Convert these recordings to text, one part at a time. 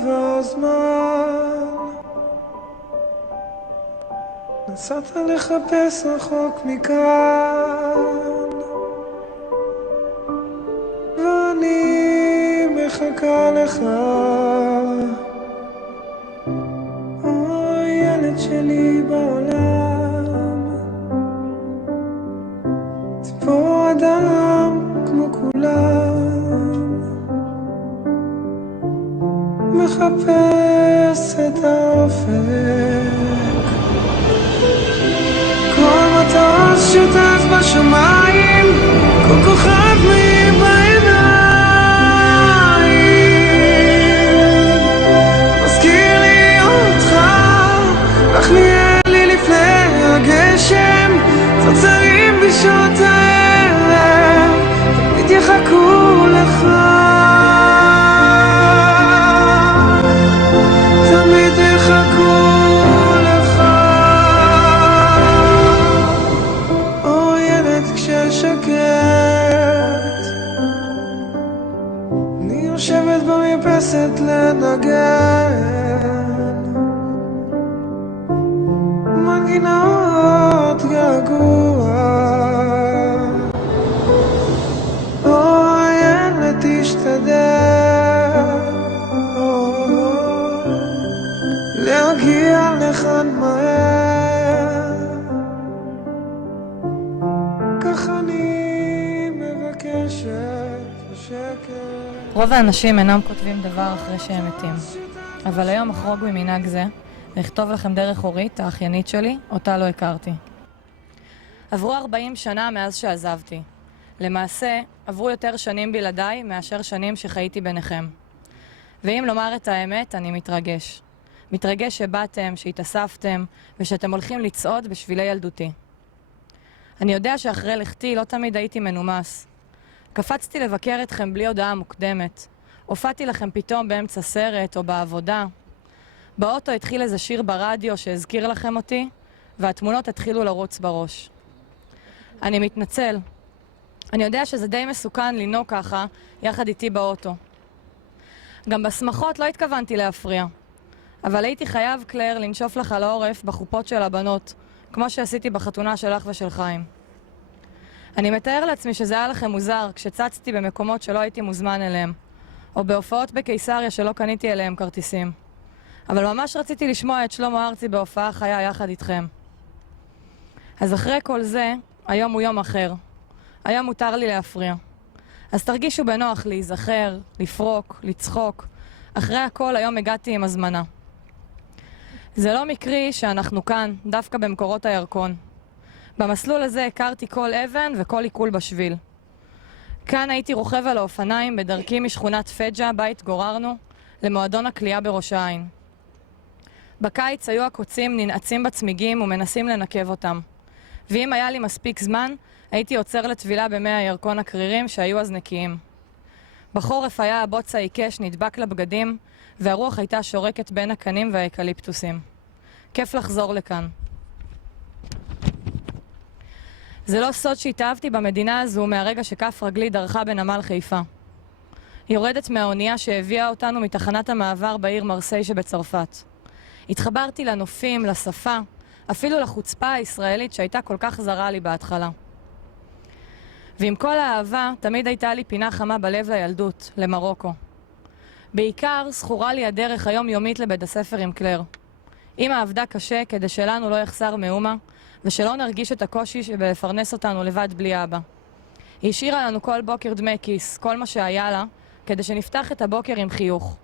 עבר זמן, נסעת לחפש רחוק מכאן, ואני מחכה לך, אוי ילד שלי בעולם, ציפור אדם כמו כולם, מחפש את האופק, כל מטוס שטס בשמיים, כל כוכב לי בעיניים, מזכיר לי אותך, לך נהיה לי לפני הגשם, צוצרים בשעות הערב, תמיד יחכו לך, תמיד יחכו לך. או ילד כששקט, אני יושבת במרפסת לנגן מנגינות געגוע. או ילד תשתדל להגיע לכאן מהר, כך אני מבקשת בשקט. רוב האנשים אינם כותבים דבר אחרי שהם מתים, אבל היום אחרוג ממנהג זה לכתוב לכם דרך אורית, האחיינית שלי, אותה לא הכרתי. עברו 40 שנה מאז שעזבתי. למעשה, עברו יותר שנים בלעדיי מאשר שנים שחייתי ביניכם. ואם לומר את האמת, אני מתרגש. מתרגש שבאתם, שהתאספתם, ושאתם הולכים לצעוד בשבילי ילדותי. אני יודע שאחרי לכתי לא תמיד הייתי מנומס. קפצתי לבקר אתכם בלי הודעה מוקדמת. הופעתי לכם פתאום באמצע סרט או בעבודה. באוטו התחיל איזה שיר ברדיו שהזכיר לכם אותי, והתמונות התחילו לרוץ בראש. אני מתנצל. אני יודע שזה די מסוכן לנהוג ככה יחד איתי באוטו. גם בשמחות לא התכוונתי להפריע. אבל הייתי חייב, קלר, לנשוף לך לעורף בחופות של הבנות, כמו שעשיתי בחתונה שלך ושל חיים. אני מתאר לעצמי שזה היה לכם מוזר כשצצתי במקומות שלא הייתי מוזמן אליהם, או בהופעות בקיסריה שלא קניתי אליהם כרטיסים. אבל ממש רציתי לשמוע את שלמה ארצי בהופעה חיה יחד איתכם. אז אחרי כל זה, היום הוא יום אחר. היום מותר לי להפריע. אז תרגישו בנוח להיזכר, לפרוק, לצחוק. אחרי הכל היום הגעתי עם הזמנה. זה לא מקרי שאנחנו כאן, דווקא במקורות הירקון. במסלול הזה הכרתי כל אבן וכל עיכול בשביל. כאן הייתי רוכב על האופניים בדרכי משכונת פג'ה, בה התגוררנו, למועדון הקליעה בראש העין. בקיץ היו הקוצים ננעצים בצמיגים ומנסים לנקב אותם. ואם היה לי מספיק זמן, הייתי עוצר לטבילה במי הירקון הקרירים שהיו אז נקיים. בחורף היה הבוץ העיקש נדבק לבגדים, והרוח הייתה שורקת בין הקנים והאקליפטוסים. כיף לחזור לכאן. זה לא סוד שהתאהבתי במדינה הזו מהרגע שכף רגלי דרכה בנמל חיפה. יורדת מהאונייה שהביאה אותנו מתחנת המעבר בעיר מרסיי שבצרפת. התחברתי לנופים, לשפה, אפילו לחוצפה הישראלית שהייתה כל כך זרה לי בהתחלה. ועם כל האהבה, תמיד הייתה לי פינה חמה בלב לילדות, למרוקו. בעיקר זכורה לי הדרך היומיומית לבית הספר עם קלר. אמא עבדה קשה כדי שלנו לא יחסר מאומה, ושלא נרגיש את הקושי שבלפרנס אותנו לבד בלי אבא. היא השאירה לנו כל בוקר דמי כיס, כל מה שהיה לה, כדי שנפתח את הבוקר עם חיוך.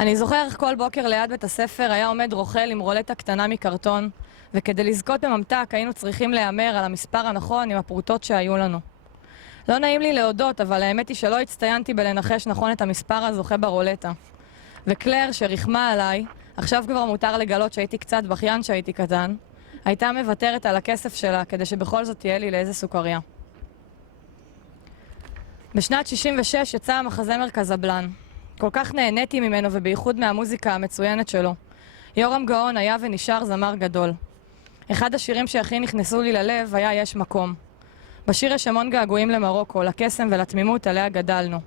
אני זוכר איך כל בוקר ליד בית הספר היה עומד רוכל עם רולטה קטנה מקרטון, וכדי לזכות בממתק היינו צריכים להיאמר על המספר הנכון עם הפרוטות שהיו לנו. לא נעים לי להודות, אבל האמת היא שלא הצטיינתי בלנחש נכון את המספר הזוכה ברולטה. וקלר, שרחמה עליי, עכשיו כבר מותר לגלות שהייתי קצת בכיין שהייתי קטן, הייתה מוותרת על הכסף שלה כדי שבכל זאת תהיה לי לאיזה סוכריה. בשנת 66 יצא המחזמר קזבלן. כל כך נהניתי ממנו ובייחוד מהמוזיקה המצוינת שלו. יורם גאון היה ונשאר זמר גדול. אחד השירים שהכי נכנסו לי ללב היה יש מקום. בשיר יש המון געגועים למרוקו, לקסם ולתמימות עליה גדלנו.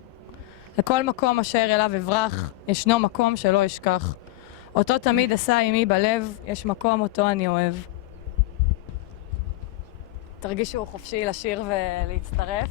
לכל מקום אשר אליו אברח, ישנו מקום שלא אשכח. אותו תמיד עשה עימי בלב, יש מקום אותו אני אוהב. תרגישו חופשי לשיר ולהצטרף.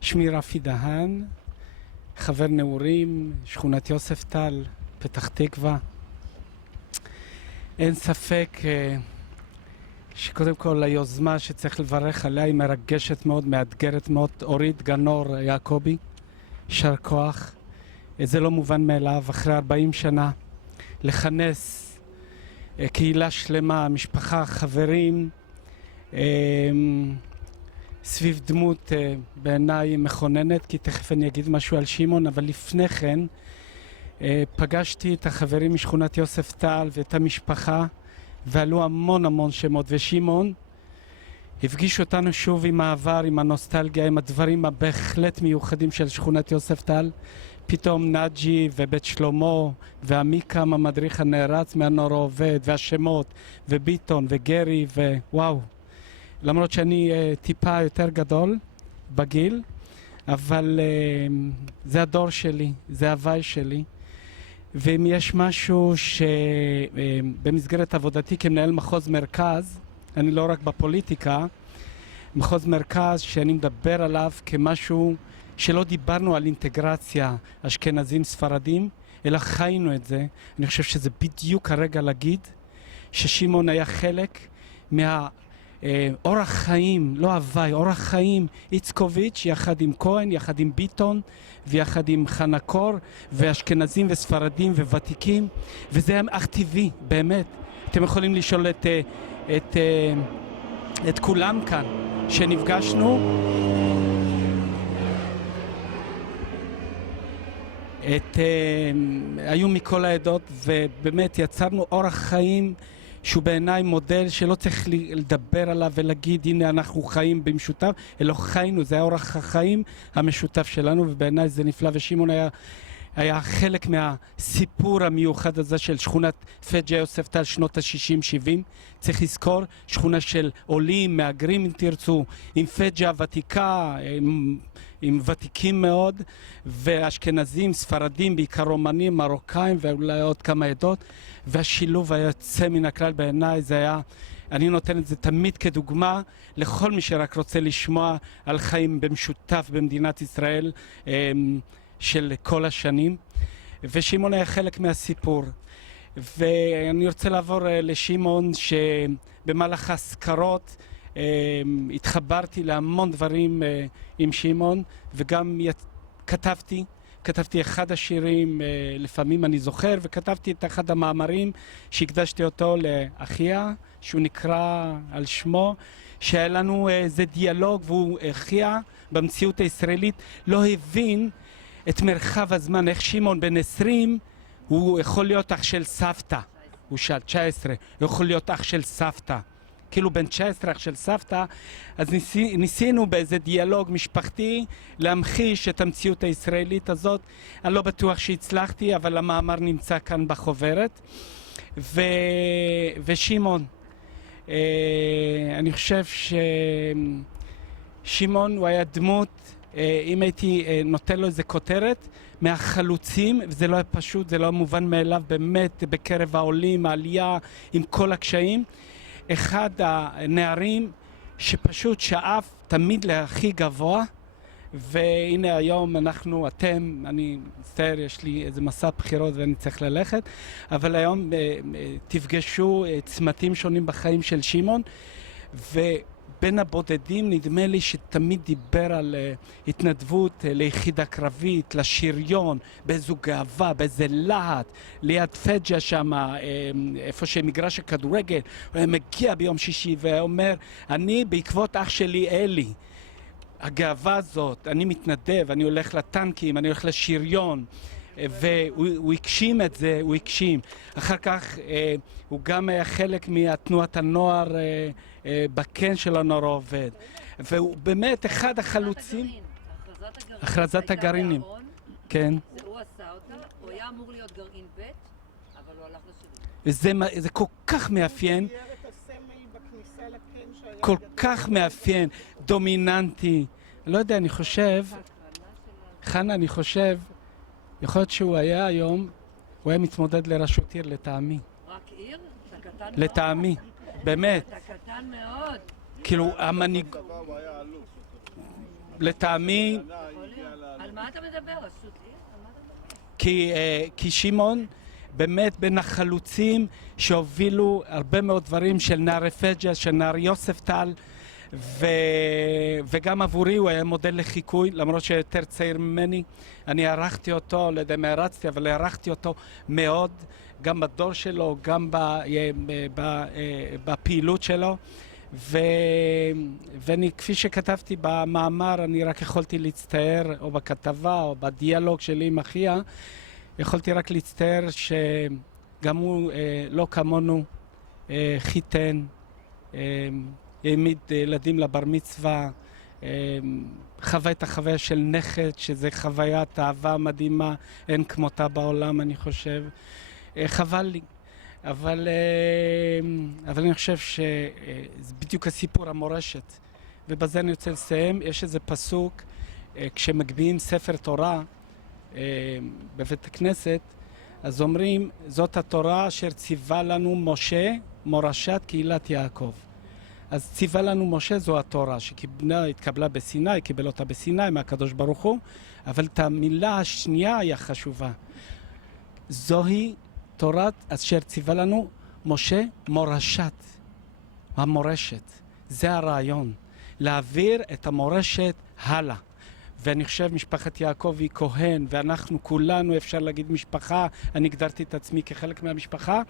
שמי רפי דהן, חבר נעורים, שכונת יוספטל, פתח תקווה. אין ספק שקודם כל היוזמה שצריך לברך עליה היא מרגשת מאוד, מאתגרת מאוד. אורית גנור יעקבי, יישר כוח. זה לא מובן מאליו, אחרי 40 שנה לכנס קהילה שלמה, משפחה, חברים, סביב דמות בעיניי מכוננת, כי תכף אני אגיד משהו על שמעון, אבל לפני כן פגשתי את החברים משכונת יוספטל ואת המשפחה, ועלו המון שמות, ושמעון הפגיש אותנו שוב עם העבר, עם הנוסטלגיה, עם הדברים הבהחלט מיוחדים של שכונת יוספטל. פתאום נג'י ובית שלמה ועמיקם המדריך הנערץ מהנוער העובד, והשמות וביטון וגרי, ווואו, למרות שאני טיפה יותר גדול בגיל, אבל זה הדור שלי, זה ההוואי שלי. ואם יש משהו שבמסגרת עבודתי כמנהל מחוז מרכז, אני לא רק בפוליטיקה, מחוז מרכז שאני מדבר עליו כמשהו שלא דיברנו על אינטגרציה אשכנזים ספרדים, אלא חיינו את זה. אני חושב שזה בדיוק הרגע להגיד ששמעון היה חלק אורח חיים, לא הוואי, אורח חיים איצקוביץ' יחד עם כהן, יחד עם ביטון ויחד עם חנקור ואשכנזים וספרדים וותיקים, וזה היה אך טבעי, באמת. אתם יכולים לשאול את כולם כאן שנפגשנו, היו מכל העדות, ובאמת יצרנו אורח חיים שהוא בעיניי מודל שלא צריך לדבר עליו ולהגיד הנה אנחנו חיים במשותף, אלא חיינו, זה היה אורח החיים המשותף שלנו, ובעיניי זה נפלא. ושמעון היה חלק מהסיפור המיוחד הזה של שכונת פג'ה יוספטל שנות ה-60-70. צריך לזכור, שכונה של עולים, מהגרים אם תרצו, עם פג'ה ותיקה, עם ותיקים מאוד, ואשכנזים, ספרדים, בעיקר רומנים, מרוקאים ואולי עוד כמה עדות, והשילוב היה יוצא מן הכלל בעיניי. זה היה, אני נותן את זה תמיד כדוגמה לכל מי שרק רוצה לשמוע על חיים במשותף במדינת ישראל של כל השנים, ושמעון היה חלק מהסיפור. ואני רוצה לעבור לשמעון, שבמהלך הסקרות התחברתי להמון דברים עם שמעון, וגם כתבתי אחד השירים, לפעמים אני זוכר, וכתבתי את אחד המאמרים שהקדשתי אותו לאחיה, שהוא נקרא על שמו, שהיה לנו איזה דיאלוג, והוא אחיה במציאות הישראלית לא הבין את מרחב הזמן, איך שמעון בן 20 הוא יכול להיות אח של סבתא, הוא שאל 19, הוא יכול להיות אח של סבתא, כאילו בן 19 אח של סבתא. אז ניסינו באיזה דיאלוג משפחתי להמחיש את המציאות הישראלית הזאת. אני לא בטוח שהצלחתי, אבל המאמר נמצא כאן בחוברת. ושמעון, אני חושב ששמעון הוא היה דמות, אם הייתי נותן לו איזה כותרת, מהחלוצים, וזה לא היה פשוט, זה לא מובן מאליו באמת בקרב העולים, העלייה עם כל הקשיים. אחד הנערים שפשוט שאף תמיד להכי גבוה, והנה היום אני מצטער, יש לי איזה מסע בחירות ואני צריך ללכת, אבל היום תפגשו צמתים שונים בחיים של שמעון, בין הבודדים נדמה לי שתמיד דיבר על התנדבות ליחידה קרבית, לשריון, באיזו גאווה, באיזה להט, ליד פג'ה שם, איפה שמגרש הכדורגל. הוא היה מגיע ביום שישי ואומר, אני בעקבות אח שלי אלי, הגאווה הזאת, אני מתנדב, אני הולך לטנקים, אני הולך לשריון. והוא הגשים את זה, הוא הגשים. אחר כך הוא גם היה חלק מתנועת הנוער בקן של הנוער העובד. והוא באמת אחד החלוצים. הכרזת הגרעינים. כן. הוא עשה אותה, הוא היה אמור להיות גרעין ב', אבל הוא הלך לשני. וזה כל כך מאפיין. כל כך מאפיין, דומיננטי. לא יודע, אני חושב, חנה, אני חושב, יכול להיות שהוא היה היום, הוא היה מתמודד לראשות עיר לטעמי. רק עיר? אתה קטן מאוד. לטעמי, באמת. אתה קטן מאוד. כאילו, המנהיג... לטעמי... על מה אתה מדבר? ראשות עיר? על מה אתה מדבר? כי שמעון באמת בין החלוצים שהובילו הרבה מאוד דברים של נערי פג'ה, של נער יוספטל, וגם עבורי הוא היה מודל לחיקוי, למרות שיותר צעיר ממני. אני הערכתי אותו, לא יודע אם הערצתי, אבל הערכתי אותו מאוד, גם בדור שלו, גם בפעילות שלו. ואני, כפי שכתבתי במאמר, אני רק יכולתי להצטער, או בכתבה, או בדיאלוג שלי עם אחיה, יכולתי רק להצטער שגם הוא, לא כמונו, חיתן, העמיד ילדים לבר מצווה, חווה את החוויה של נכד, שזה חוויית אהבה מדהימה, אין כמותה בעולם, אני חושב. חבל לי. אבל אני חושב שזה בדיוק הסיפור המורשת. ובזה אני רוצה לסיים. יש איזה פסוק, כשמגביהים ספר תורה בבית הכנסת, אז אומרים, זאת התורה אשר ציווה לנו משה, מורשת קהילת יעקב. אז ציווה לנו משה, זו התורה, שהתקבלה בסיני, קיבל אותה בסיני מהקדוש ברוך הוא, אבל את המילה השנייה היא החשובה. זוהי תורת אשר ציווה לנו משה מורשת, המורשת. זה הרעיון, להעביר את המורשת הלאה. ואני חושב משפחת יעקב היא כהן, ואנחנו כולנו, אפשר להגיד משפחה, אני הגדרתי את עצמי כחלק מהמשפחה.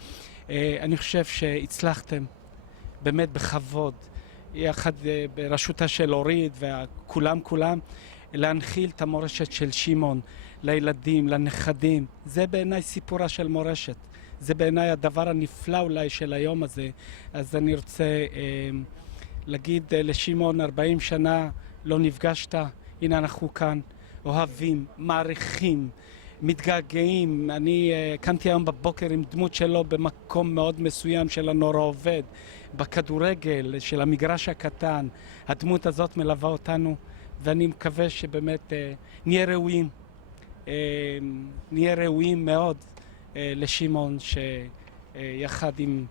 אני חושב שהצלחתם באמת בכבוד, יחד בראשותה של אורית וכולם, להנחיל את המורשת של שמעון לילדים, לנכדים. זה בעיניי סיפורה של מורשת. זה בעיניי הדבר הנפלא אולי של היום הזה. אז אני רוצה להגיד לשמעון, 40 שנה לא נפגשת, הנה אנחנו כאן, אוהבים, מעריכים, מתגעגעים. אני קמתי היום בבוקר עם דמות שלו במקום מאוד מסוים של הנורא עובד, בכדורגל של המגרש הקטן. הדמות הזאת מלווה אותנו, ואני מקווה שבאמת נהיה ראויים מאוד לשמעון, שיחד עם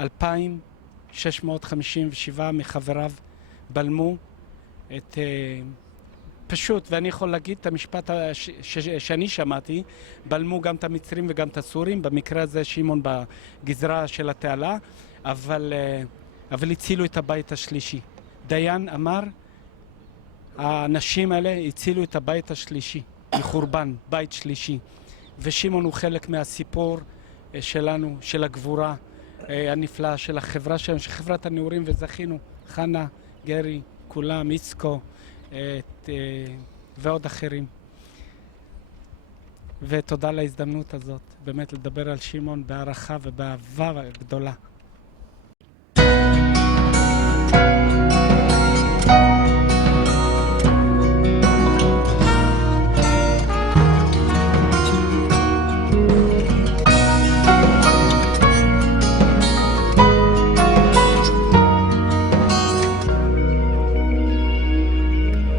2,657 מחבריו בלמו את פשוט, ואני יכול להגיד את המשפט שאני שמעתי, בלמו גם את המצרים וגם את הסורים, במקרה הזה שמעון בגזרה של התעלה, אבל הצילו את הבית השלישי. דיין אמר, האנשים האלה הצילו את הבית השלישי, מחורבן, בית שלישי. ושמעון הוא חלק מהסיפור שלנו, של הגבורה הנפלאה, של החברה שלנו, של חברת הנעורים, וזכינו, חנה, גרי, כולם, איצקו, ועוד אחרים. ותודה על ההזדמנות הזאת, באמת לדבר על שמעון בהערכה ובאהבה גדולה.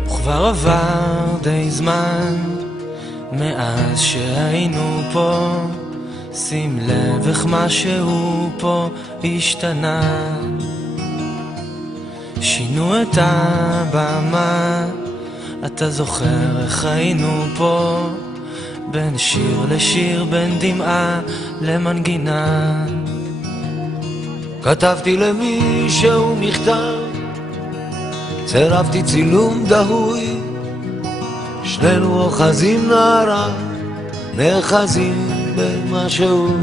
כבר עבר די זמן מאז שהיינו פה, שים לב איך משהו פה השתנה. שינו את הבמה, אתה זוכר איך היינו פה, בין שיר לשיר, בין דמעה למנגינה. כתבתי למישהו מכתב, צירפתי צילום דהוי, שנינו אוחזים נערה, נאחזים במשהו.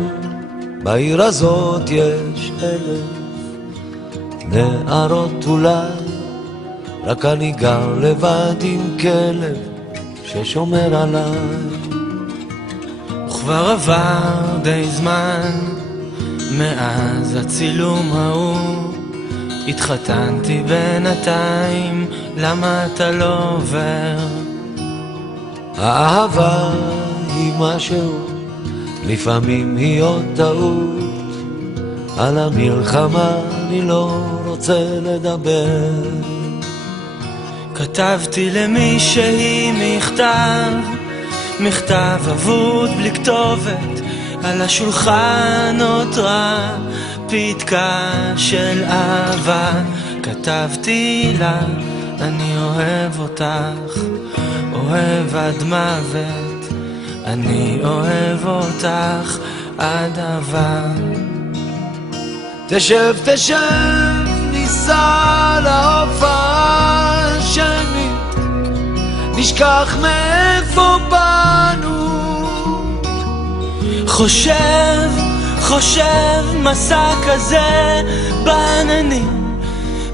בעיר הזאת יש 1,000 נערות אולי, רק אני גר לבד עם כלב ששומר עליי. וכבר עבר די זמן מאז הצילום ההוא, התחתנתי בינתיים, למה אתה לא עובר? האהבה היא משהו, לפעמים היא עוד טעות, על המלחמה אני לא רוצה לדבר. כתבתי למישהי מכתב אבוד בלי כתובת, על השולחן נותרה פתקה של אהבה. כתבתי לה, אני אוהב אותך, אוהב עד מוות, אני אוהב אותך עד אהבה. תשב, ניסע להופעה שני, נשכח מאיפה באנו. חושב מסע כזה בעננים,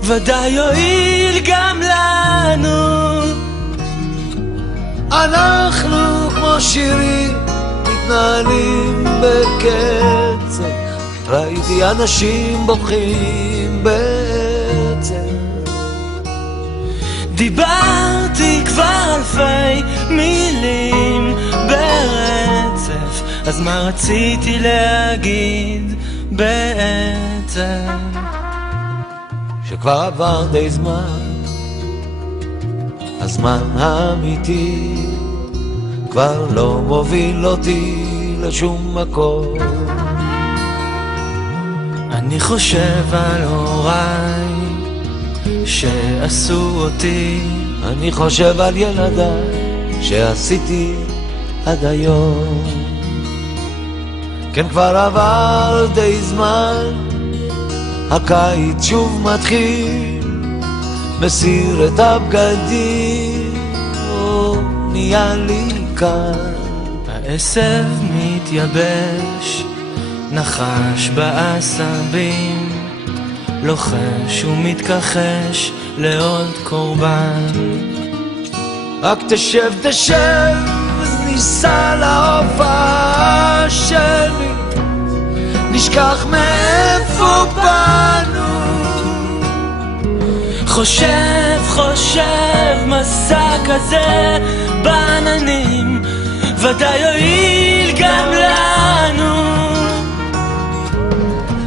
ודאי יועיל גם לנו. אנחנו כמו שירים מתנהלים בקצב, ראיתי אנשים בוכים בעצב. דיברתי כבר אלפי מילים ברצף, אז מה רציתי להגיד בעצם? שכבר עבר די זמן, הזמן האמיתי כבר לא מוביל אותי לשום מקום. אני חושב על הוריי שעשו אותי. אני חושב על ילדיי שעשיתי עד היום. כן, כבר עבר די זמן, הקיץ שוב מתחיל, מסיר את הבגדים, נהיה לי קל. העשב מתייבש, נחש בעשבים, לוחש ומתכחש לעוד קורבן. רק תשב, תשב, אז ניסע להופעה שלי, נשכח מאיפה באנו. חושב, חושב, מסע כזה בעננים, ודאי יועיל גם לנו.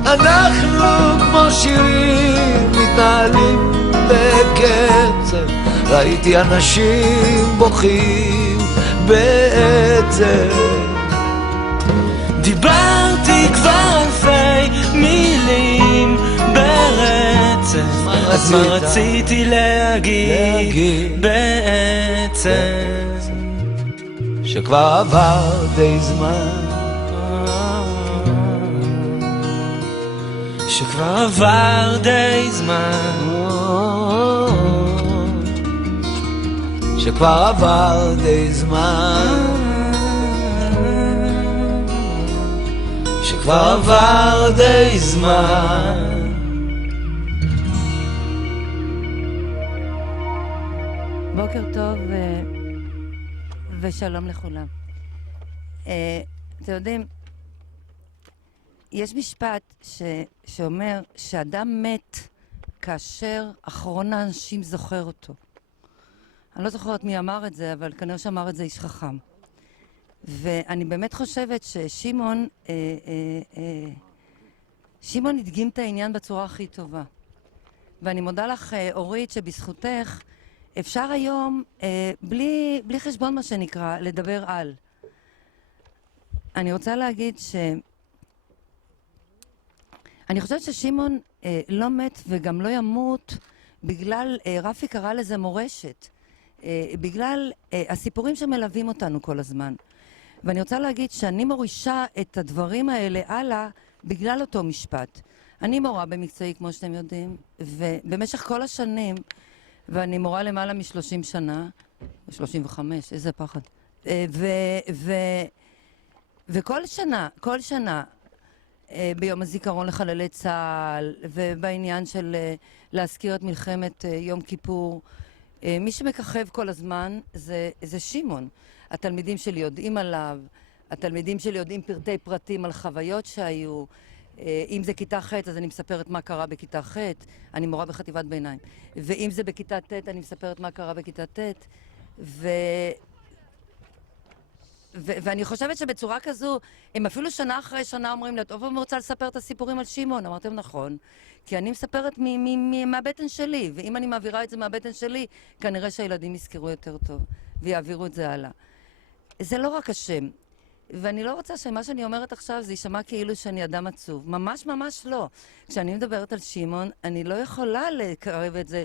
אנחנו כמו שירים מתנהלים בקצב, ראיתי אנשים בוכים בעצב. דיברתי כבר אלפי מילים ברצף, אז מה רציתי להגיד בעצם? שכבר עבר די זמן, שכבר עבר די זמן, שכבר עבר די זמן, שכבר עבר די זמן. בוקר טוב ושלום לכולם. אתם יודעים, יש משפט שאומר שאדם מת כאשר אחרון האנשים זוכר אותו. אני לא זוכרת מי אמר את זה, אבל כנראה שאמר את זה איש חכם. ואני באמת חושבת ששמעון שמעון הדגים את העניין בצורה הכי טובה. ואני מודה לך, אורית, שבזכותך אפשר היום, בלי חשבון מה שנקרא, לדבר על. אני רוצה להגיד אני חושבת ששמעון לא מת וגם לא ימות בגלל, רפי קרא לזה מורשת, בגלל הסיפורים שמלווים אותנו כל הזמן. ואני רוצה להגיד שאני מורישה את הדברים האלה הלאה בגלל אותו משפט. אני מורה במקצועי, כמו שאתם יודעים, ובמשך כל השנים, ואני מורה למעלה מ-30 שנה, 35, איזה פחד. וכל שנה, ביום הזיכרון לחללי צה"ל, ובעניין של להזכיר את מלחמת יום כיפור, מי שמככב כל הזמן זה שמעון. התלמידים שלי יודעים עליו, התלמידים שלי יודעים פרטי פרטים על חוויות שהיו. אם זה כיתה ח' אז אני מספרת מה קרה בכיתה ח', אני מורה בחטיבת ביניים. ואם זה בכיתה ט' אני מספרת מה קרה בכיתה ט'. ואני חושבת שבצורה כזו, הם אפילו שנה אחרי שנה אומרים לי, טוב, אני רוצה לספר את הסיפורים על שמעון. אמרתם נכון, כי אני מספרת מהבטן שלי, ואם אני מעבירה את זה מהבטן שלי, כנראה שהילדים יזכרו יותר טוב, ויעבירו את זה הלאה. זה לא רק השם, ואני לא רוצה שמה שאני אומרת עכשיו זה יישמע כאילו שאני אדם עצוב. ממש ממש לא. כשאני מדברת על שמעון, אני לא יכולה לקרב את זה,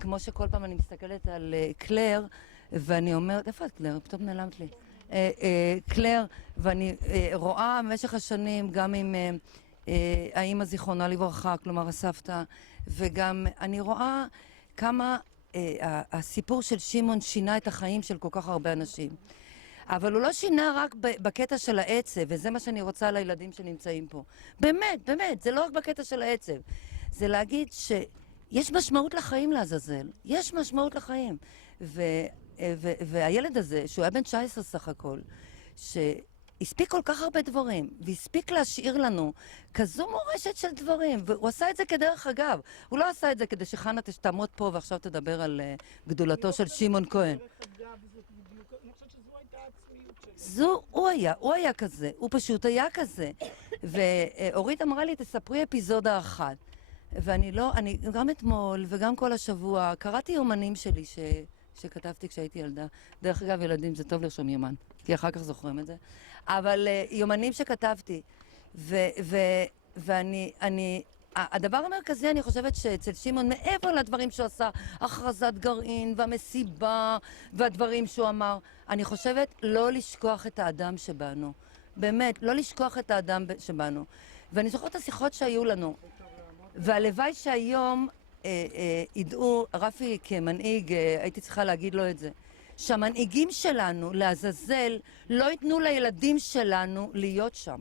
כמו שכל פעם אני מסתכלת על קלר, ואני אומרת, איפה את קלר? פתאום נעלמת לי. קלר, ואני רואה במשך השנים גם עם האמא זיכרונה לברכה, כלומר הסבתא, וגם אני רואה כמה הסיפור של שמעון שינה את החיים של כל כך הרבה אנשים. אבל הוא לא שינה רק בקטע של העצב, וזה מה שאני רוצה לילדים שנמצאים פה. באמת, באמת, זה לא רק בקטע של העצב. זה להגיד שיש משמעות לחיים לעזאזל. יש משמעות לחיים. והילד הזה, שהוא היה בן 19 סך הכל, שהספיק כל כך הרבה דברים, והספיק להשאיר לנו כזו מורשת של דברים, והוא עשה את זה כדרך אגב. הוא לא עשה את זה כדי שחנה תעמוד פה ועכשיו תדבר על גדולתו של שמעון כהן. הוא היה כזה, הוא פשוט היה כזה. ואורית אמרה לי, תספרי אפיזודה אחת. ואני לא, אני גם אתמול וגם כל השבוע, קראתי יומנים שלי שכתבתי כשהייתי ילדה. דרך אגב, ילדים, זה טוב לרשום יומן, כי אחר כך זוכרים את זה. אבל יומנים שכתבתי, ואני הדבר המרכזי, אני חושבת שאצל שמעון, מעבר לדברים שהוא עשה, הכרזת גרעין והמסיבה והדברים שהוא אמר, אני חושבת לא לשכוח את האדם שבנו. באמת, לא לשכוח את האדם שבנו. ואני זוכרת את השיחות שהיו לנו. והלוואי שהיום ידעו, רפי כמנהיג, הייתי צריכה להגיד לו את זה, שהמנהיגים שלנו, לעזאזל, לא ייתנו לילדים שלנו להיות שם.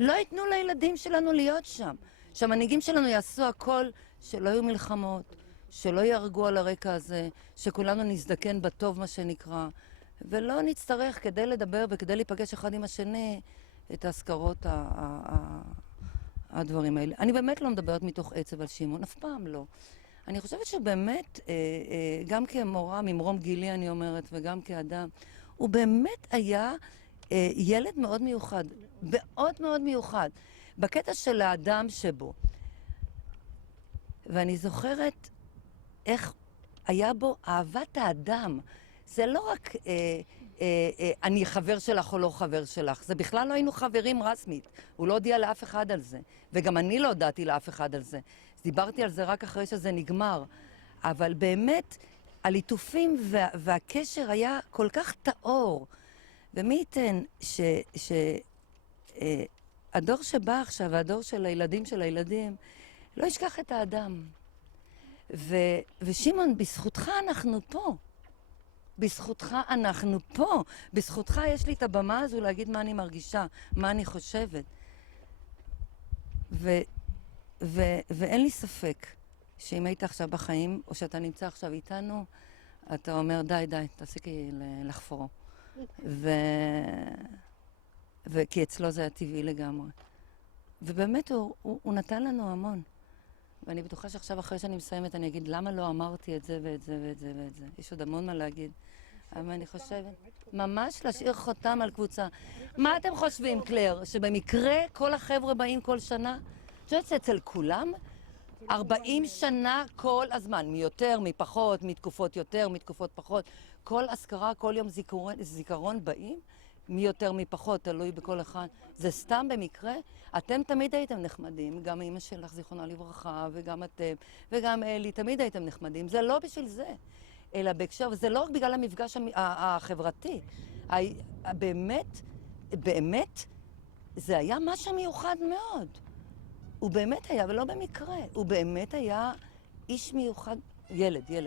לא ייתנו לילדים שלנו להיות שם. שהמנהיגים שלנו יעשו הכל, שלא יהיו מלחמות, שלא יהרגו על הרקע הזה, שכולנו נזדקן בטוב מה שנקרא, ולא נצטרך כדי לדבר וכדי להיפגש אחד עם השני את ההזכרות הדברים האלה. אני באמת לא מדברת מתוך עצב על שמעון, אף פעם לא. אני חושבת שבאמת, גם כמורה, ממרום גילי אני אומרת, וגם כאדם, הוא באמת היה ילד מאוד מיוחד, מאוד מאוד מיוחד, בקטע של האדם שבו. ואני זוכרת איך היה בו אהבת האדם. זה לא רק אני חבר שלך או לא חבר שלך, זה בכלל לא היינו חברים רסמית. הוא לא הודיע לאף אחד על זה, וגם אני לא הודעתי לאף אחד על זה. אז דיברתי על זה רק אחרי שזה נגמר. אבל באמת, הליטופים והקשר היה כל כך טהור. ומי ייתן הדור שבא עכשיו, והדור של הילדים, לא ישכח את האדם. ושמעון, בזכותך אנחנו פה. בזכותך אנחנו פה. בזכותך יש לי את הבמה הזו להגיד מה אני מרגישה, מה אני חושבת. ואין לי ספק שאם היית עכשיו בחיים, או שאתה נמצא עכשיו איתנו, אתה אומר, די, תפסיקי לחפור. כי אצלו זה היה טבעי לגמרי. ובאמת הוא נתן לנו המון. ואני בטוחה שעכשיו אחרי שאני מסיימת אני אגיד למה לא אמרתי את זה ואת זה ואת זה ואת זה. יש עוד המון מה להגיד. אבל אני חושבת, ממש להשאיר חותם על קבוצה. מה אתם חושבים, קלר? שבמקרה כל החבר'ה באים כל שנה? אני חושבת שאצל כולם 40 שנה כל הזמן, מיותר, מפחות, מתקופות יותר, מתקופות פחות. כל אזכרה, כל יום זיכרון באים, מי יותר מפחות, תלוי בכל אחד. זה סתם במקרה. אתם תמיד הייתם נחמדים, גם אמא שלך זיכרונה לברכה, וגם אתם, וגם אלי, תמיד הייתם נחמדים. זה לא בשביל זה, אלא בהקשר, וזה לא רק בגלל המפגש החברתי. באמת, זה היה משהו מיוחד מאוד. הוא באמת היה, ולא במקרה, הוא באמת היה איש מיוחד, ילד, אני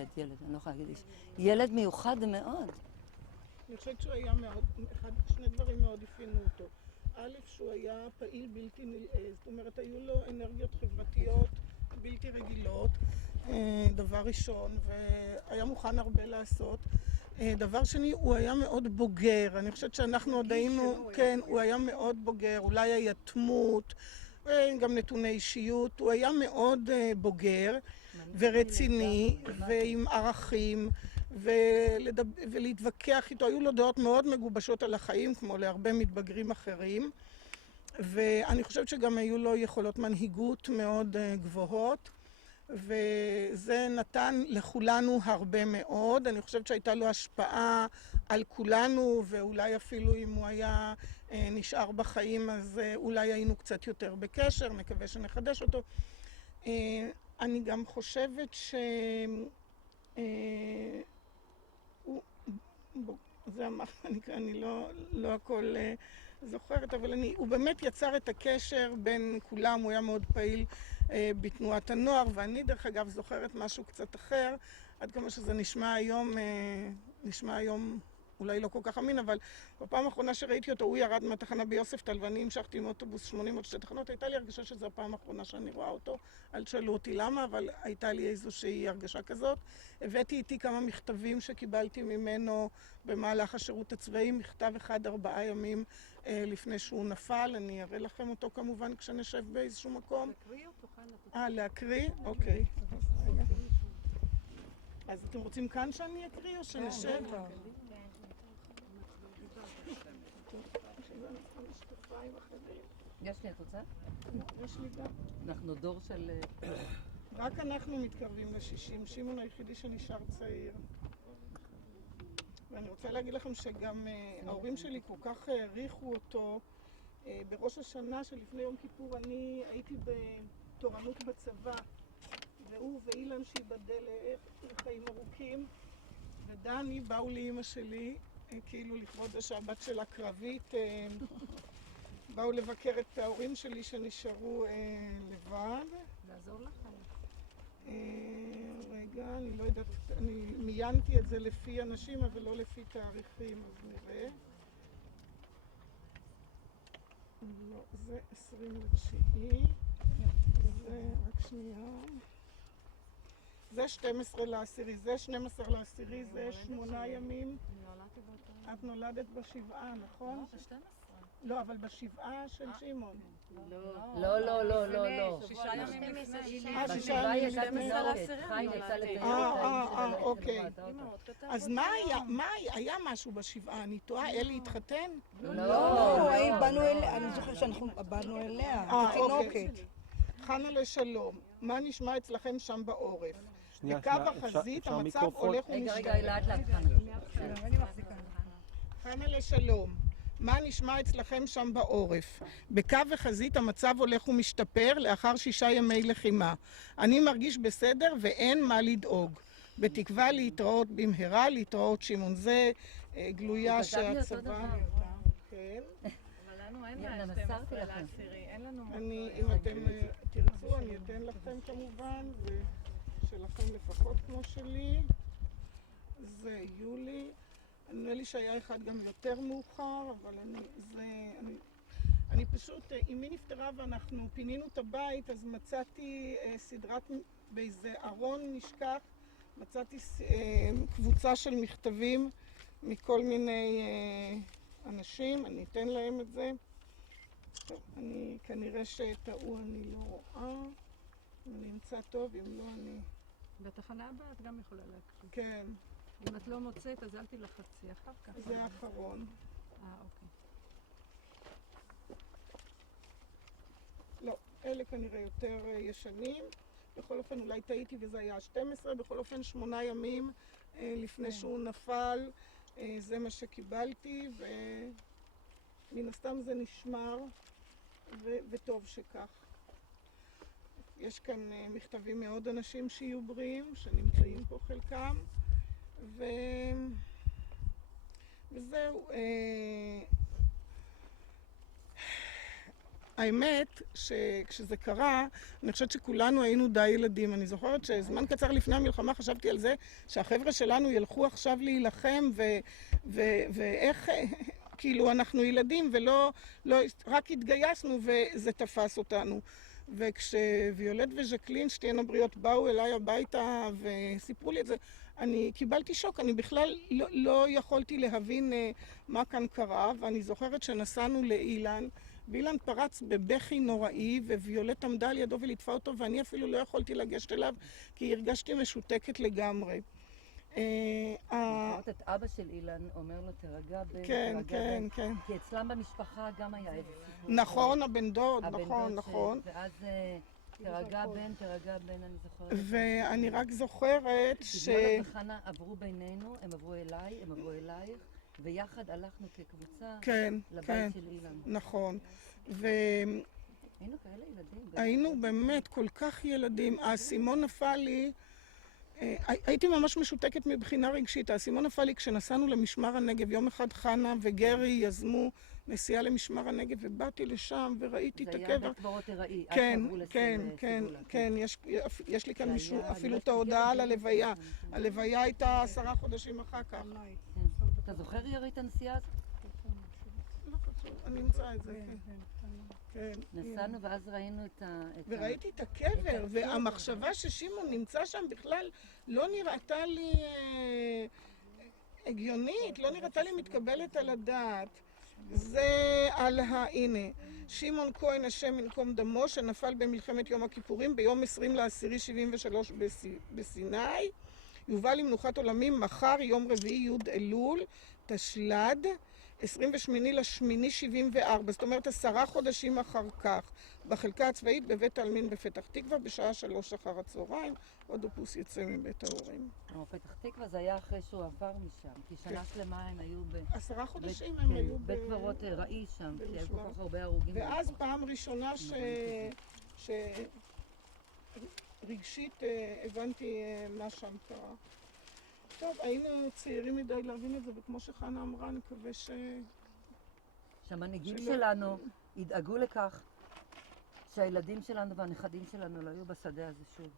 לא יכולה להגיד איש, ילד מיוחד מאוד. אני חושבת שהוא היה מאוד, שני דברים מאוד אפיינו אותו. א', שהוא היה פעיל בלתי נלאה, זאת אומרת, היו לו אנרגיות חברתיות בלתי רגילות, דבר ראשון, והיה מוכן הרבה לעשות. דבר שני, הוא היה מאוד בוגר, אני חושבת שאנחנו עוד היינו, כן, הוא היה מאוד בוגר, אולי היתמות, גם נתוני אישיות, הוא היה מאוד בוגר ורציני ועם ערכים ולהתווכח איתו. היו לו דעות מאוד מגובשות על החיים, כמו להרבה מתבגרים אחרים, ואני חושבת שגם היו לו יכולות מנהיגות מאוד גבוהות, וזה נתן לכולנו הרבה מאוד. אני חושבת שהייתה לו השפעה על כולנו, ואולי אפילו אם הוא היה נשאר בחיים, אז אולי היינו קצת יותר בקשר, נקווה שנחדש אותו. אני גם חושבת זה אני לא הכל זוכרת, אבל הוא באמת יצר את הקשר בין כולם. הוא היה מאוד פעיל בתנועת הנוער, ואני דרך אגב זוכרת משהו קצת אחר, עד כמה שזה נשמע היום אולי לא כל כך אמין, אבל בפעם האחרונה שראיתי אותו, הוא ירד מהתחנה ביוספטל ואני המשכתי עם אוטובוס 80 עוד 2 תחנות. הייתה לי הרגשה שזו הפעם האחרונה שאני רואה אותו. אל תשאלו אותי למה, אבל הייתה לי איזושהי הרגשה כזאת. הבאתי איתי כמה מכתבים שקיבלתי ממנו במהלך השירות הצבאי, מכתב אחד 4 ימים לפני שהוא נפל. אני אראה לכם אותו כמובן כשנשב באיזשהו מקום. להקריא אותו כאן? להקריא? אוקיי. אז אתם רוצים כאן שאני אקריא או שנשב? יש לי, את רוצה? יש לי גם. אנחנו דור של... רק אנחנו מתקרבים ל-60. שמעון היחידי שנשאר צעיר. ואני רוצה להגיד לכם שגם ההורים שלי כל כך העריכו אותו. בראש השנה שלפני יום כיפור אני הייתי תורנות בצבא, והוא ואילן שיבדל לחיים ארוכים, ודני באו לאמא שלי, כאילו לכבוד השבת שלה קרבית, באו לבקר את ההורים שלי שנשארו לבד. לעזור לך? רגע, אני לא יודעת, אני מיינתי את זה לפי אנשים, אבל לא לפי תאריכים, אז נראה. לא, זה 29, זה, רק שנייה. זה 12 לעשירי, זה 12 לעשירי, זה 8 ימים. את נולדת בשבעה, נכון? לא, אבל בשבעה של שמעון. לא, לא, לא, לא, לא. 6 ימים לפני. בשבעה יצאת מסורת, חי יצא לטייל. אוקיי. אז מה היה משהו בשבעה? אני טועה, אלי התחתן? לא, אני זוכרת שאנחנו באנו אליה, כתינוקת. חנה לשלום, מה נשמע אצלכם שם בעורף? בקו החזית המצב הולך ומשתנה. רגע, לאט לאט חנה. חנה לשלום, מה נשמע אצלכם שם בעורף? בקו החזית המצב הולך ומשתפר לאחר 6 ימי לחימה. אני מרגיש בסדר ואין מה לדאוג. בתקווה להתראות במהרה, להתראות שמעון. זה גלויה שהצבא... כן. אבל לנו אין מה 12 לעשירי, אין לנו... אם אתם תרצו, אני אתן לכם כמובן, ושלכם לפחות כמו שלי. זה יולי. נראה לי שהיה אחד גם יותר מאוחר, אבל אני פשוט, אמי נפטרה ואנחנו פינינו את הבית, אז מצאתי סדרת, באיזה ארון נשכח, מצאתי קבוצה של מכתבים מכל מיני אנשים, אני אתן להם את זה. טוב, כנראה שטעו אני לא רואה, אם אני אמצא טוב, אם לא אני... בתחנה הבאה את גם יכולה להקריא. כן. אם את לא מוצאת, אז אל תלחצי אחר כך. זה האחרון. אוקיי. לא, אלה כנראה יותר ישנים. בכל אופן, אולי טעיתי וזה היה 12. בכל אופן, 8 ימים לפני שהוא נפל. זה מה שקיבלתי, ומן הסתם זה נשמר, וטוב שכך. יש כאן מכתבים מעוד אנשים שיהיו בריאים, שנמצאים פה חלקם. וזהו. האמת שכשזה קרה, אני חושבת שכולנו היינו די ילדים. אני זוכרת שזמן קצר לפני המלחמה חשבתי על זה שהחבר'ה שלנו ילכו עכשיו להילחם ואיך, כאילו אנחנו ילדים ולא, רק התגייסנו וזה תפס אותנו. וכשוויולט וז'קלין, שתיהן הבריאות, באו אליי הביתה וסיפרו לי את זה, אני קיבלתי שוק, אני בכלל לא יכולתי להבין מה כאן קרה, ואני זוכרת שנסענו לאילן, ואילן פרץ בבכי נוראי, וויולט עמדה על ידו וליטפה אותו, ואני אפילו לא יכולתי לגשת אליו, כי הרגשתי משותקת לגמרי. זוכרת את אבא של אילן אומר לו תרגע בן, כן, כן, כן. כי אצלם במשפחה גם היה איזה סיפור. נכון, הבן דוד, נכון. ואז תרגע בן, אני זוכרת. ואני רק זוכרת יולט וחנה עברו בינינו, הם עברו אליי, הם עברו אלייך, ויחד הלכנו כקבוצה לבית של אילן. נכון. היינו כאלה ילדים. היינו באמת כל כך ילדים. האסימון נפל לי, הייתי ממש משותקת מבחינה רגשית. האסימון נפל לי כשנסענו למשמר הנגב. יום אחד חנה וגרי יזמו נסיעה למשמר הנגב, ובאתי לשם וראיתי את הקבר. זה היה בית קברות ארעי. כן, יש לי כאן אפילו את ההודעה על הלוויה. הלוויה הייתה 10 חודשים אחר כך. אתה זוכר ירי את הנסיעה הזאת? לא חשוב, אני אמצא את זה, כן. נסענו ואז ראינו את וראיתי את הקבר, והמחשבה ששימון נמצא שם בכלל לא נראתה לי הגיונית, לא נראתה לי מתקבלת על הדעת. זה הנה, שמעון כהן השם ינקום דמו, שנפל במלחמת יום הכיפורים ביום 20/10/73 בסיני. יובא למנוחת עולמים מחר, יום רביעי, י' אלול, תשל"ד, 28/8/74, זאת אומרת 10 חודשים אחר כך, בחלקה הצבאית בבית העלמין בפתח תקווה, בשעה 3 אחר הצהריים, אוטובוס יוצא מבית ההורים. פתח תקווה זה היה אחרי שהוא עבר משם, כי שנה שלמה הם היו 10 חודשים הם היו בית קברות ארעי שם, כי היו כל כך הרבה הרוגים. ואז פעם ראשונה רגשית הבנתי מה שם קרה. טוב, היינו צעירים מדי להבין את זה, וכמו שחנה אמרה, נקווה שהמנהיגים שלא- שלנו ידאגו לכך שהילדים שלנו והנכדים שלנו לא יהיו בשדה הזה שוב.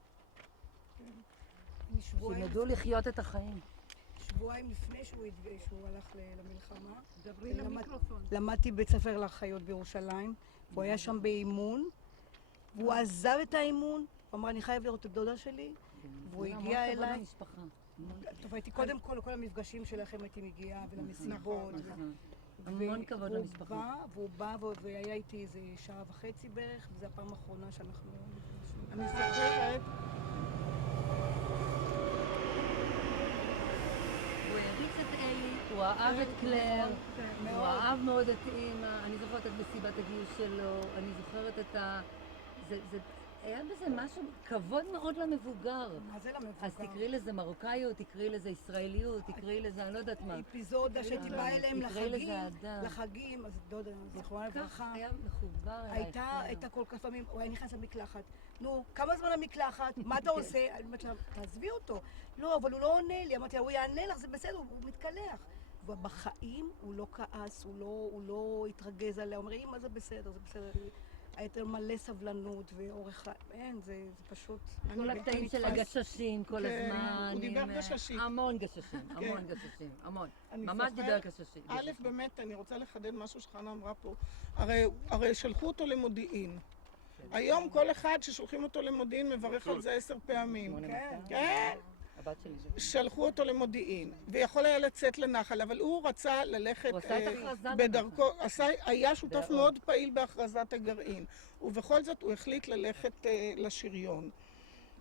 שהם ידעו לחיות את החיים. שבועיים לפני שהוא הלך למלחמה, למדתי בית ספר לאחיות בירושלים, והוא היה שם באימון, והוא עזב את האימון, הוא אמר, אני חייב לראות את דודה שלי, והוא הגיע אליי. טוב, הייתי קודם כל המפגשים שלכם הייתי מגיעה, ולמסיבות. המון כבוד למשפחה. והוא בא והיה איתי איזה שעה וחצי בערך, וזו הפעם האחרונה שאנחנו נפגשים. אני זוכרת, הוא העריץ את אלי, הוא אהב את קלר, הוא אהב מאוד את אימא, אני זוכרת את מסיבת הגיוס שלו, אני זוכרת את ה... היה בזה משהו, כבוד מאוד למבוגר. מה זה למבוגר? אז תקראי לזה מרוקאיות, תקראי לזה ישראליות, תקראי לזה, אני לא יודעת מה. אפיזודה שהייתי באה אליהם תקראי לזה אהדה. לחגים, אז דודה, זכרונה כך לברכה. היה מחובר אלייך. הייתה כל כך פעמים, הוא היה נכנס למקלחת. נו, כמה זמן המקלחת? מה אתה עושה? אני אומרת לה, תעזבי אותו. לא, אבל הוא לא עונה לי. אמרתי לה, הוא יענה לך, זה בסדר, הוא מתקלח. ובחיים הוא לא כעס, הוא לא התרגז עליה. הוא אומר, אמא, זה בסדר, זה בסדר. הייתה מלא סבלנות ואורך... אין, זה פשוט... כל הקטעים של הגששים כל הזמן. הוא דיבר גששית. המון גששים, המון גששים, המון. אני ממש זוכרת- דיבר גששים. א', באמת, אני רוצה לחדד משהו שחנה אמרה פה. הרי שלחו אותו למודיעין. היום כל אחד ששולחים אותו למודיעין מברך על זה 10 פעמים. כן. הבת שלי. שלחו אותו למודיעין, ויכול היה לצאת לנחל, אבל הוא רצה ללכת הוא עשה את הכרזת בדרכו, היה שותף מאוד פעיל בהכרזת הגרעין, ובכל זאת הוא החליט ללכת לשריון.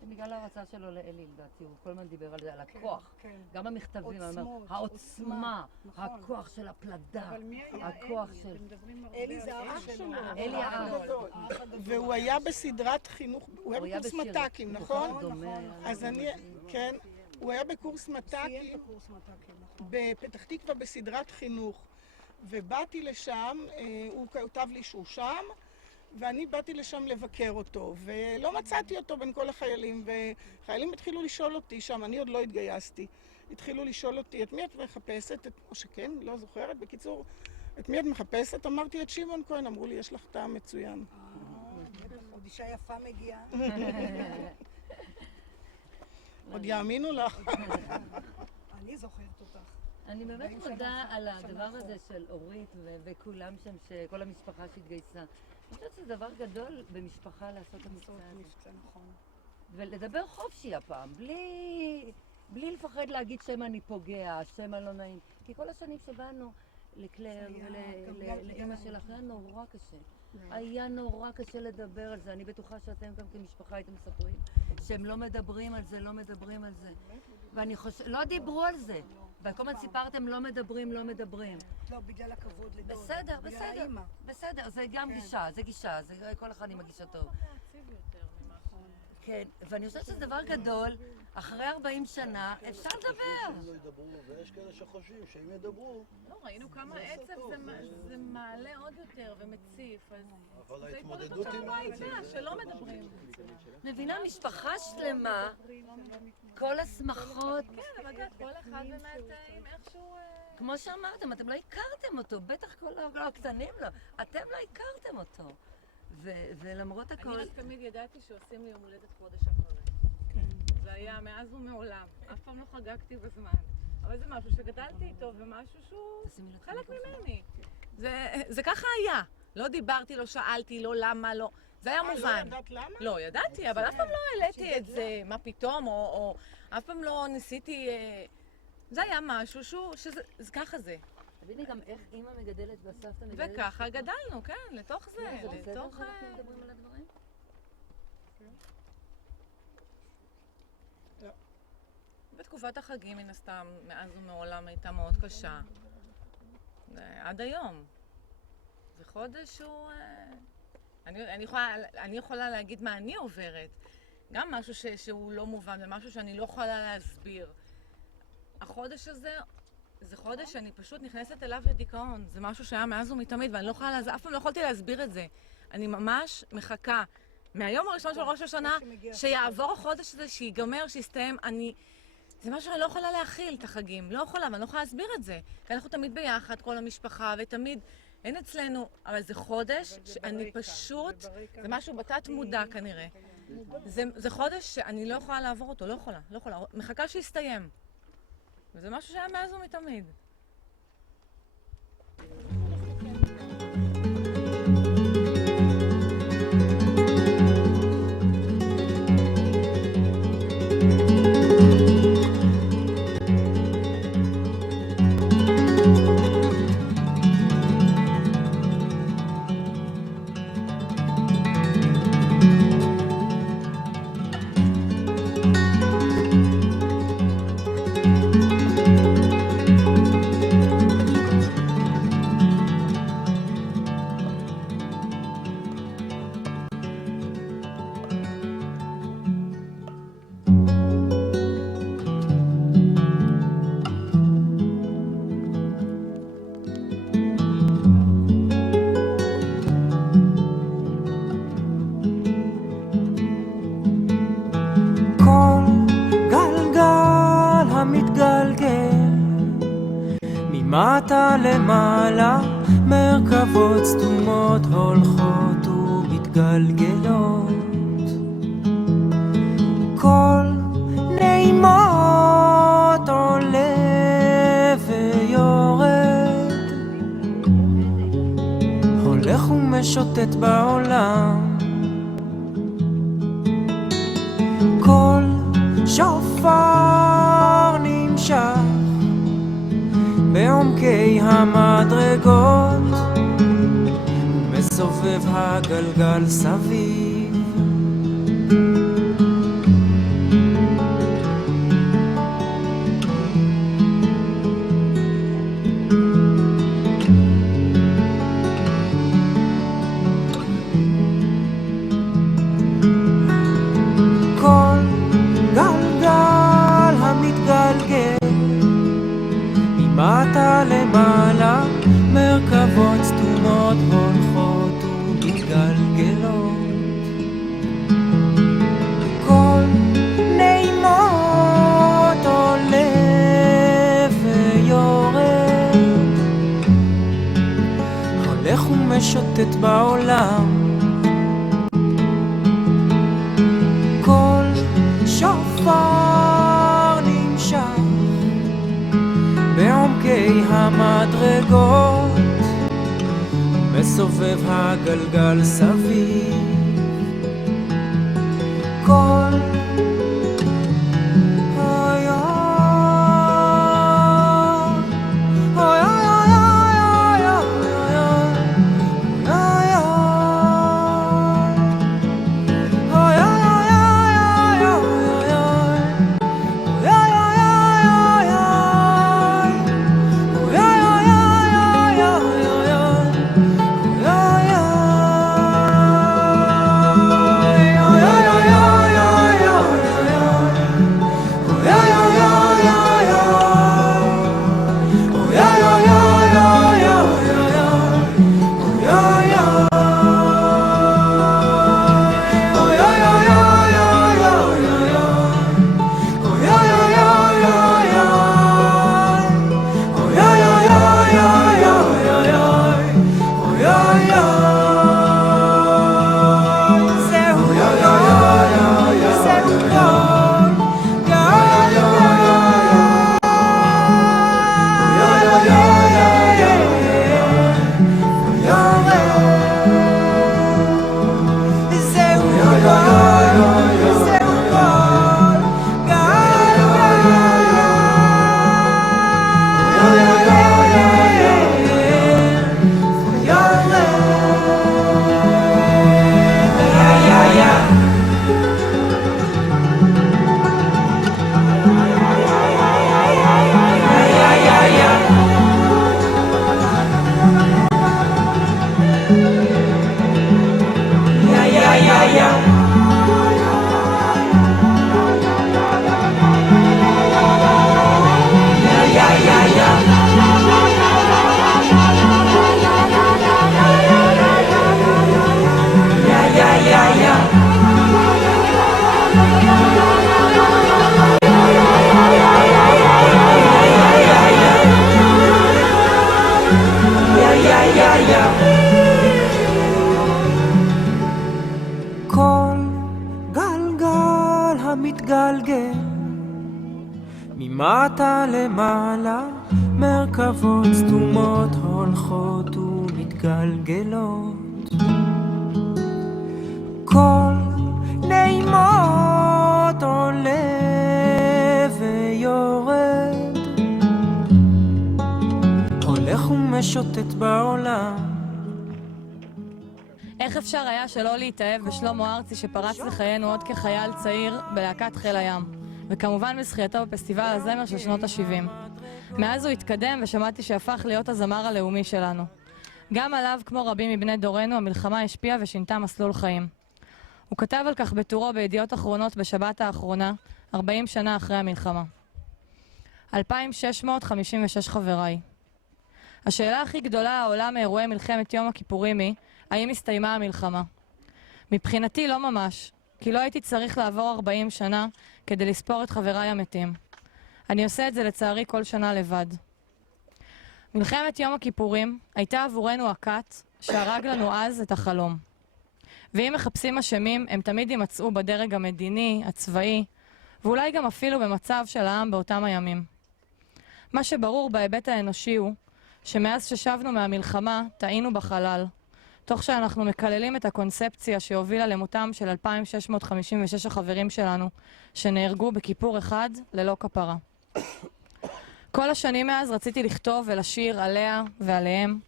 בגלל ההרצאה שלו לאלי, לדעתי, הוא כל הזמן דיבר על זה, על הכוח. כן. גם המכתבים, הוא אומר, עוצמות, העוצמה, נכון. הכוח של הפלדה, אבל מי היה הכוח אלי? של... אתם מדברים הרבה אלי על זה אח אלי. שלו. אלי האח. גדול. והוא היה בסדרת חינוך, הוא היה בקורס בשירים. מת"קים, נכון? דומה. אז אני, כן, הוא היה בקורס סיים מת"קים בקורס מת"קים, נכון. בפתח תקווה בסדרת חינוך, ובאתי לשם, הוא כתב לי שהוא שם, ואני באתי לשם לבקר אותו, ולא מצאתי אותו בין כל החיילים, וחיילים התחילו לשאול אותי שם, אני עוד לא התגייסתי, התחילו לשאול אותי, את מי את מחפשת? או שכן, לא זוכרת, בקיצור, את מי את מחפשת? אמרתי את שמעון כהן, אמרו לי, יש לך טעם מצוין. בטח, עוד אישה יפה מגיעה. עוד יאמינו לך. אני זוכרת אותך. אני באמת40 שנה מודה על שנה הדבר אחורה. הזה של אורית וכולם שם, כל המשפחה שהתגייסה. אני חושבת שזה דבר גדול במשפחה לעשות את המבצע הזה. מבצע, נכון. ולדבר חופשי הפעם, בלי לפחד להגיד שמא אני פוגע, שמא לא נעים. כי כל השנים שבאנו לקלר ולאמא שלך היה נורא קשה. היה נורא קשה לדבר על זה. אני בטוחה שאתם גם כמשפחה הייתם מספרים שהם לא מדברים על זה, לא מדברים על זה. ואני חושבת, לא דיברו על זה. וכל הזמן סיפרתם לא מדברים, לא מדברים. לא, בגלל הכבוד לדוד. בסדר, בגלל בסדר, האמא. בסדר, זה גם גישה, זה גישה, זה כל אחד עם הגישתו. כן, ואני חושבת שזה דבר גדול, אחרי 40 שנה אפשר לדבר. לא ידברו, ויש כאלה שחושבים שאם ידברו, לא, ראינו כמה עצב זה מעלה עוד יותר ומציף. אז אבל זה ההתמודדות עם הייתה שלא מדברים. מבינה, משפחה שלמה, כל השמחות, כן, אבל את כל אחד באמת עם איכשהו... כמו שאמרתם, אתם לא הכרתם אותו, בטח כל הקטנים לא, אתם לא הכרתם אותו. ולמרות אני הכל, רק תמיד ידעתי שעושים לי יום הולדת חודש אחרי. זה היה מאז ומעולם. אף פעם לא חגגתי בזמן. אבל זה משהו שגדלתי איתו ומשהו שהוא תשימי לך חלק מיקרופון. ממני. זה ככה היה. לא דיברתי, לא שאלתי, לא למה, לא. זה היה לא מובן. ידעת למה? לא, ידעתי, אבל אף פעם לא העליתי את זה, מה פתאום, או אף פעם לא ניסיתי... זה היה משהו שזה ככה זה. תביני גם איך אימא מגדלת והסבתא מגדלת. וככה גדלנו, כן, לתוך זה, זה בסדר לתוך... שאנחנו מדברים על הדברים? בתקופת החגים, מן הסתם, מאז ומעולם הייתה מאוד קשה. עד היום. זה חודש שהוא... אני יכולה להגיד מה אני עוברת. גם משהו שהוא לא מובן, ומשהו שאני לא יכולה להסביר. החודש הזה, זה חודש שאני פשוט נכנסת אליו לדיכאון. זה משהו שהיה מאז ומתמיד, ואני לא יכולה, אף פעם לא יכולתי להסביר את זה. אני ממש מחכה מהיום הראשון של ראש השנה, שיעבור החודש הזה, שיגמר, שיסתיים, זה משהו שאני לא יכולה להכיל את החגים, לא יכולה, ואני לא יכולה להסביר את זה. כי אנחנו תמיד ביחד, כל המשפחה, ותמיד, אין אצלנו, אבל זה חודש שאני פשוט, זה משהו בתת מודע כנראה. זה חודש שאני לא יכולה לעבור אותו, לא יכולה, מחכה שיסתיים. וזה משהו שהיה מאז ומתמיד. מטה למעלה, מרכבות סתומות הולכות ומתגלגלות. כל נעימות עולה ויורד, הולך ומשוטט בעולם. כל שופר נמשך בעומקי המדרגות, מסובב הגלגל סביב. כל גלגל המתגלגל מטה למעלה, מרכבות סתומות הולכות ומתגלגלות. כל נעימות עולה ויורד, הולך ומשוטט בעולם. כל שופר נמשך בעומקי המדרגות, מסובב הגלגל סביב. כל ממטה למעלה מרכבות סתומות הולכות ומתגלגלות, כל נעימות עולה ויורד, הולך ומשוטט בעולם. איך אפשר היה שלא להתאהב בשלמה ארצי שפרץ לחיינו עוד כחייל צעיר בלהקת חיל הים, וכמובן בזכייתו בפסטיבל הזמר של שנות ה-70. מאז הוא התקדם ושמעתי שהפך להיות הזמר הלאומי שלנו. גם עליו, כמו רבים מבני דורנו, המלחמה השפיעה ושינתה מסלול חיים. הוא כתב על כך בטורו בידיעות אחרונות בשבת האחרונה, 40 שנה אחרי המלחמה. 2656 חבריי. השאלה הכי גדולה העולה מאירועי מלחמת יום הכיפורים היא, האם הסתיימה המלחמה? מבחינתי לא ממש, כי לא הייתי צריך לעבור 40 שנה כדי לספור את חבריי המתים. אני עושה את זה לצערי כל שנה לבד. מלחמת יום הכיפורים הייתה עבורנו הכת שהרג לנו אז את החלום. ואם מחפשים אשמים, הם תמיד יימצאו בדרג המדיני, הצבאי, ואולי גם אפילו במצב של העם באותם הימים. מה שברור בהיבט האנושי הוא שמאז ששבנו מהמלחמה טעינו בחלל, תוך שאנחנו מקללים את הקונספציה שהובילה למותם של 2656 החברים שלנו, שנהרגו בכיפור אחד ללא כפרה. כל השנים מאז רציתי לכתוב ולשיר עליה ועליהם,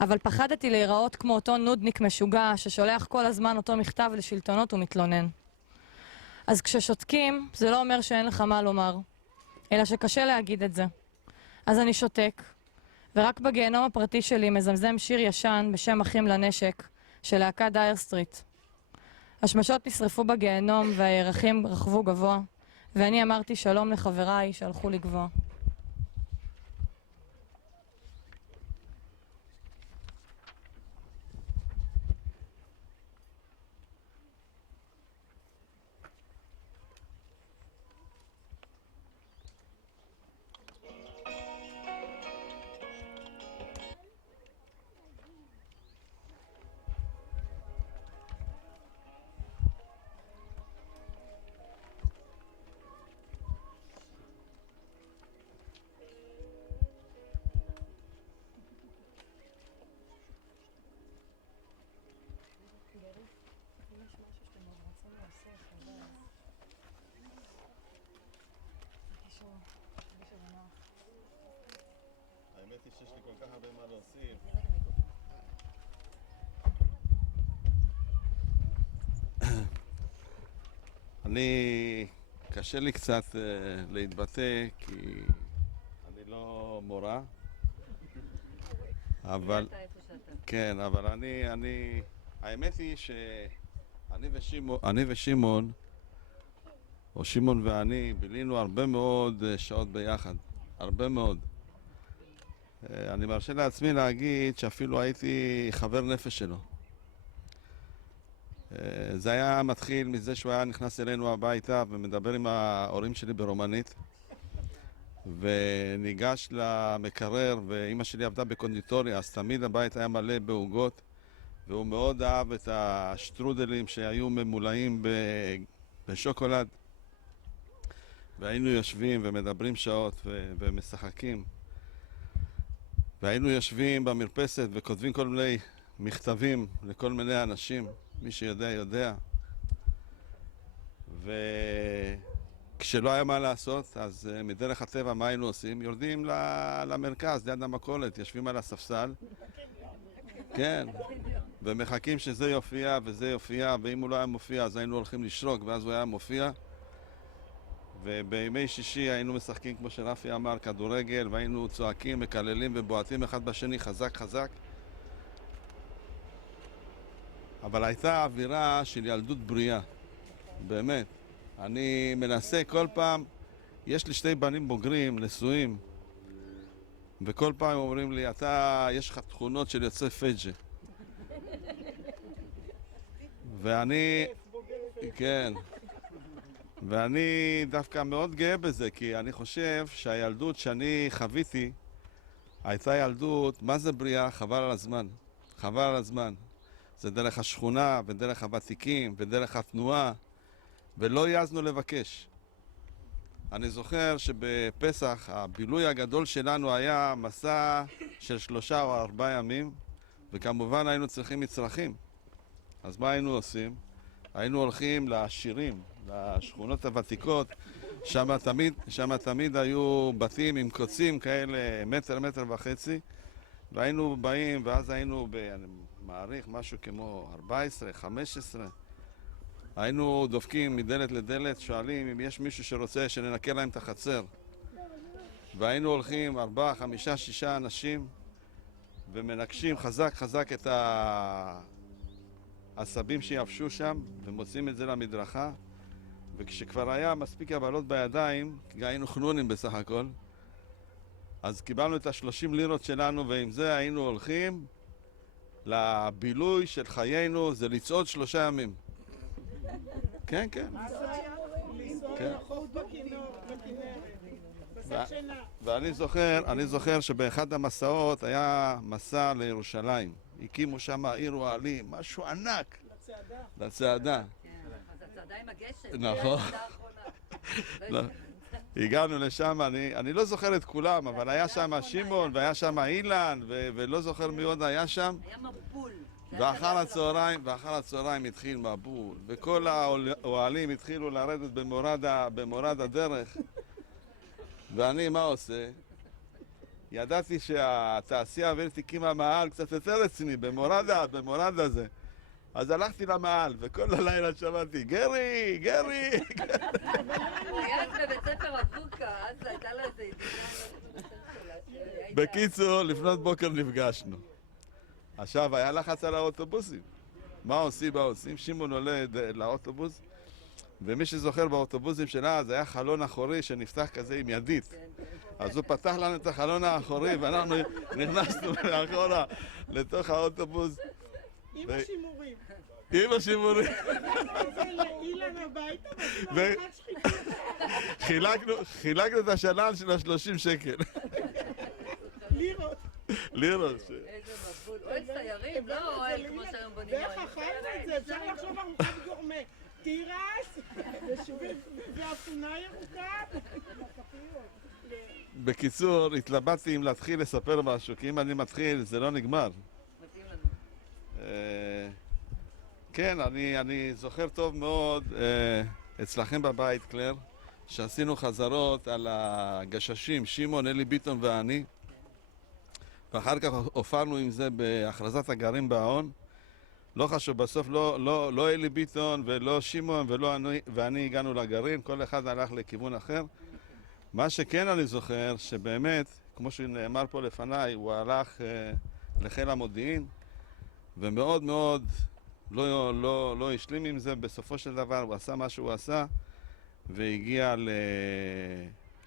אבל פחדתי להיראות כמו אותו נודניק משוגע ששולח כל הזמן אותו מכתב לשלטונות ומתלונן. אז כששותקים, זה לא אומר שאין לך מה לומר, אלא שקשה להגיד את זה. אז אני שותק, ורק בגיהנום הפרטי שלי מזמזם שיר ישן בשם אחים לנשק של להקת דייר סטריט. השמשות נשרפו בגיהנום והירחים רכבו גבוה, ואני אמרתי שלום לחבריי שהלכו לגבוה. האמת היא שיש לי כל כך הרבה מה להוסיף. קשה לי קצת להתבטא כי אני לא מורה, אבל כן, אבל האמת היא שאני ושמעון, או שמעון ואני, בילינו הרבה מאוד שעות ביחד, הרבה מאוד. אני מרשה לעצמי להגיד שאפילו הייתי חבר נפש שלו. זה היה מתחיל מזה שהוא היה נכנס אלינו הביתה ומדבר עם ההורים שלי ברומנית, וניגש למקרר, ואמא שלי עבדה בקונדיטוריה, אז תמיד הבית היה מלא בעוגות, והוא מאוד אהב את השטרודלים שהיו ממולאים בשוקולד, והיינו יושבים ומדברים שעות ומשחקים, והיינו יושבים במרפסת וכותבים כל מיני מכתבים לכל מיני אנשים, מי שיודע יודע. וכשלא היה מה לעשות, אז מדרך הטבע מה היינו עושים? יורדים למרכז, ליד המכולת, יושבים על הספסל, כן, ומחכים שזה יופיע וזה יופיע, ואם הוא לא היה מופיע אז היינו הולכים לשרוק, ואז הוא היה מופיע. ובימי שישי היינו משחקים, כמו שרפי אמר, כדורגל, והיינו צועקים, מקללים ובועטים אחד בשני חזק חזק. אבל הייתה אווירה של ילדות בריאה, באמת. אני מנסה כל פעם, יש לי שתי בנים בוגרים, נשואים, וכל פעם אומרים לי, יש לך תכונות של יוצא פייג'ה. ואני, כן, ואני דווקא מאוד גאה בזה, כי אני חושב שהילדות שאני חוויתי הייתה ילדות, מה זה בריאה? חבל על הזמן. חבל על הזמן. זה דרך השכונה, ודרך הוותיקים, ודרך התנועה, ולא יעזנו לבקש. אני זוכר שבפסח הבילוי הגדול שלנו היה מסע של 3 או 4 ימים, וכמובן היינו צריכים מצרכים. אז מה היינו עושים? היינו הולכים לעשירים, לשכונות הוותיקות, שם תמיד היו בתים עם קוצים כאלה, מטר, מטר וחצי, והיינו באים, ואז היינו, אני מעריך, משהו כמו 14, 15. היינו דופקים מדלת לדלת, שואלים אם יש מישהו שרוצה שננקה להם את החצר. והיינו הולכים 4, 5, 6 אנשים, ומנקשים חזק חזק את העשבים שיבשו שם, ומוצאים את זה למדרכה. וכשכבר היה מספיק הבלות בידיים, כי היינו חנונים בסך הכל, אז קיבלנו את ה-30 לירות שלנו, ועם זה היינו הולכים לבילוי של חיינו, זה לצעוד 3 ימים. כן, כן. ואני זוכר שבאחד המסעות היה מסע לירושלים. הקימו שם עיר אוהלים, משהו ענק. לצעדה. אז הצעדה עם הגשם. נכון. הגענו לשם, אני לא זוכר את כולם, אבל היה שם שמעון והיה שם אילן ולא זוכר מי עוד היה שם. היה מבול. ואחר הצהריים התחיל מבול, וכל האוהלים התחילו לרדת במורד הדרך. ואני מה עושה? ידעתי שהתעשייה האווירית הקימה מאהל קצת יותר רציני, במורד הזה. אז הלכתי למאהל, וכל הלילה שמעתי, גרי, גרי! הוא היה בבית ספר אבוקה, אז הייתה לו איזה ידידה. בקיצור, לפנות בוקר נפגשנו. עכשיו, היה לחץ על האוטובוסים. מה עושים? שמעון עולה לאוטובוס, ומי שזוכר באוטובוסים שלה, אז היה חלון אחורי שנפתח כזה עם ידית. אז הוא פתח לנו את החלון האחורי, ואנחנו נכנסנו מאחורה לתוך האוטובוס. עם השימורים. עם השימורים. זה לאילן הביתה, חילקנו את השלל של ה-30 שקל. לירות. לירות. איזה מבול. אוהל סיירים, לא אוהל כמו שהיום בונים אוהל. ואיך אכלנו את זה? אפשר לחשוב ארוחת גורמה. תירס, ואפונה ירוקה. בקיצור, התלבטתי אם להתחיל לספר משהו, כי אם אני מתחיל זה לא נגמר. מתאים לנו. כן, אני זוכר טוב מאוד אצלכם בבית, קלר, שעשינו חזרות על הגששים, שמעון, אלי ביטון ואני, ואחר כך הופענו עם זה בהכרזת הגרעין בהאון. לא חשוב, בסוף לא אלי ביטון ולא שמעון ואני הגענו לגרעין, כל אחד הלך לכיוון אחר. מה שכן אני זוכר, שבאמת, כמו שנאמר פה לפניי, הוא הלך לחיל המודיעין, ומאוד מאוד לא השלים עם זה. בסופו של דבר הוא עשה מה שהוא עשה, והגיע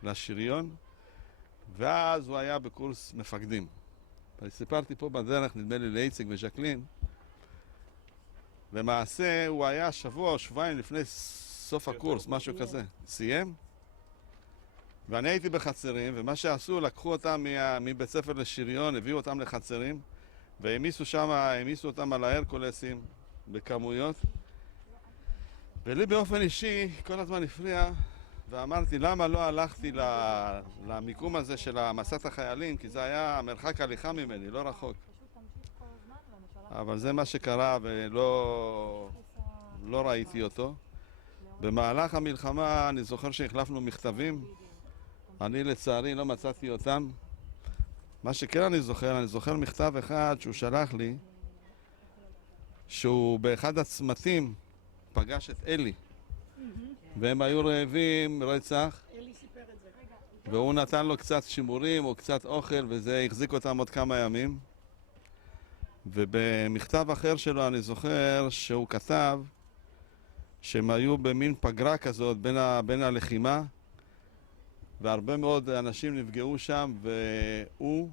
לשריון, ואז הוא היה בקורס מפקדים. סיפרתי פה בדרך, נדמה לי לאיציק וז'קלין, למעשה הוא היה שבוע או שבועיים לפני סוף הקורס, משהו כזה. סיים? ואני הייתי בחצרים, ומה שעשו, לקחו אותם מבית ספר לשריון, הביאו אותם לחצרים, והעמיסו אותם על ההרקולסים בכמויות. ולי באופן אישי כל הזמן הפריע, ואמרתי למה לא הלכתי למיקום הזה של מסעת החיילים, כי זה היה מרחק הליכה ממני, לא רחוק. אבל זה מה שקרה ולא ראיתי אותו. במהלך המלחמה אני זוכר שהחלפנו מכתבים, אני לצערי לא מצאתי אותם. מה שכן אני זוכר מכתב אחד שהוא שלח לי, שהוא באחד הצמתים פגש את אלי, והם היו רעבים רצח, והוא נתן לו קצת שימורים או קצת אוכל, וזה החזיק אותם עוד כמה ימים. ובמכתב אחר שלו אני זוכר שהוא כתב שהם היו במין פגרה כזאת בין הלחימה, והרבה מאוד אנשים נפגעו שם, והוא,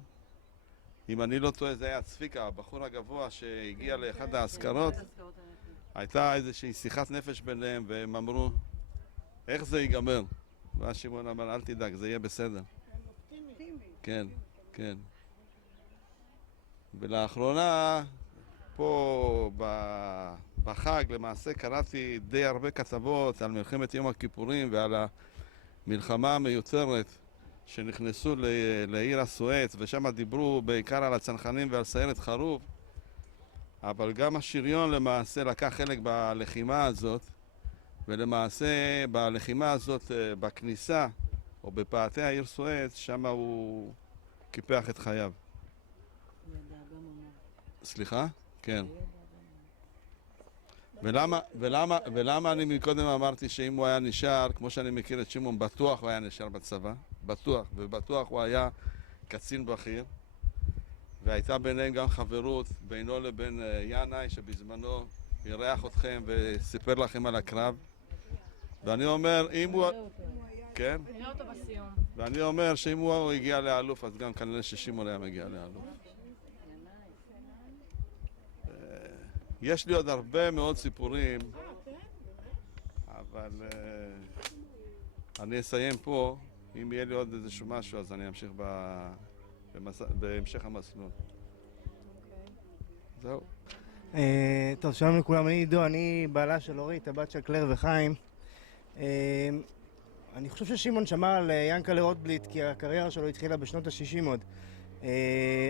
אם אני לא טועה, זה היה צפיקה, הבחור הגבוה שהגיע לאחד האזכרות, הייתה איזושהי שיחת נפש ביניהם, והם אמרו, איך זה ייגמר? ואז שמעון אמר, אל תדאג, זה יהיה בסדר. כן, כן. ולאחרונה, פה בחג, למעשה קראתי די הרבה כתבות על מלחמת יום הכיפורים ועל המלחמה המיותרת שנכנסו לעיר הסואץ, ושם דיברו בעיקר על הצנחנים ועל סיירת חרוב, אבל גם השריון למעשה לקח חלק בלחימה הזאת, ולמעשה בלחימה הזאת בכניסה או בפאתי העיר סואץ, שם הוא קיפח את חייו. סליחה? כן. ולמה אני מקודם אמרתי שאם הוא היה נשאר, כמו שאני מכיר את שמעון, בטוח הוא היה נשאר בצבא, בטוח, ובטוח הוא היה קצין בכיר, והייתה ביניהם גם חברות בינו לבין ינאי, שבזמנו אירח אתכם וסיפר לכם על הקרב. ואני אומר, אם הוא... כן? נראה אותו בסיום. ואני אומר שאם הוא הגיע לאלוף, אז גם כנראה ששמעון היה מגיע לאלוף. יש לי עוד הרבה מאוד סיפורים, אבל אני אסיים פה. אם יהיה לי עוד איזשהו משהו, אז אני אמשיך בהמשך המסלול. זהו. טוב, שלום לכולם, אני עידו, אני בעלה של אורית, הבת של קלר וחיים. אני חושב ששמעון שמע על ינקלה רוטבליט, כי הקריירה שלו התחילה בשנות ה-60 עוד.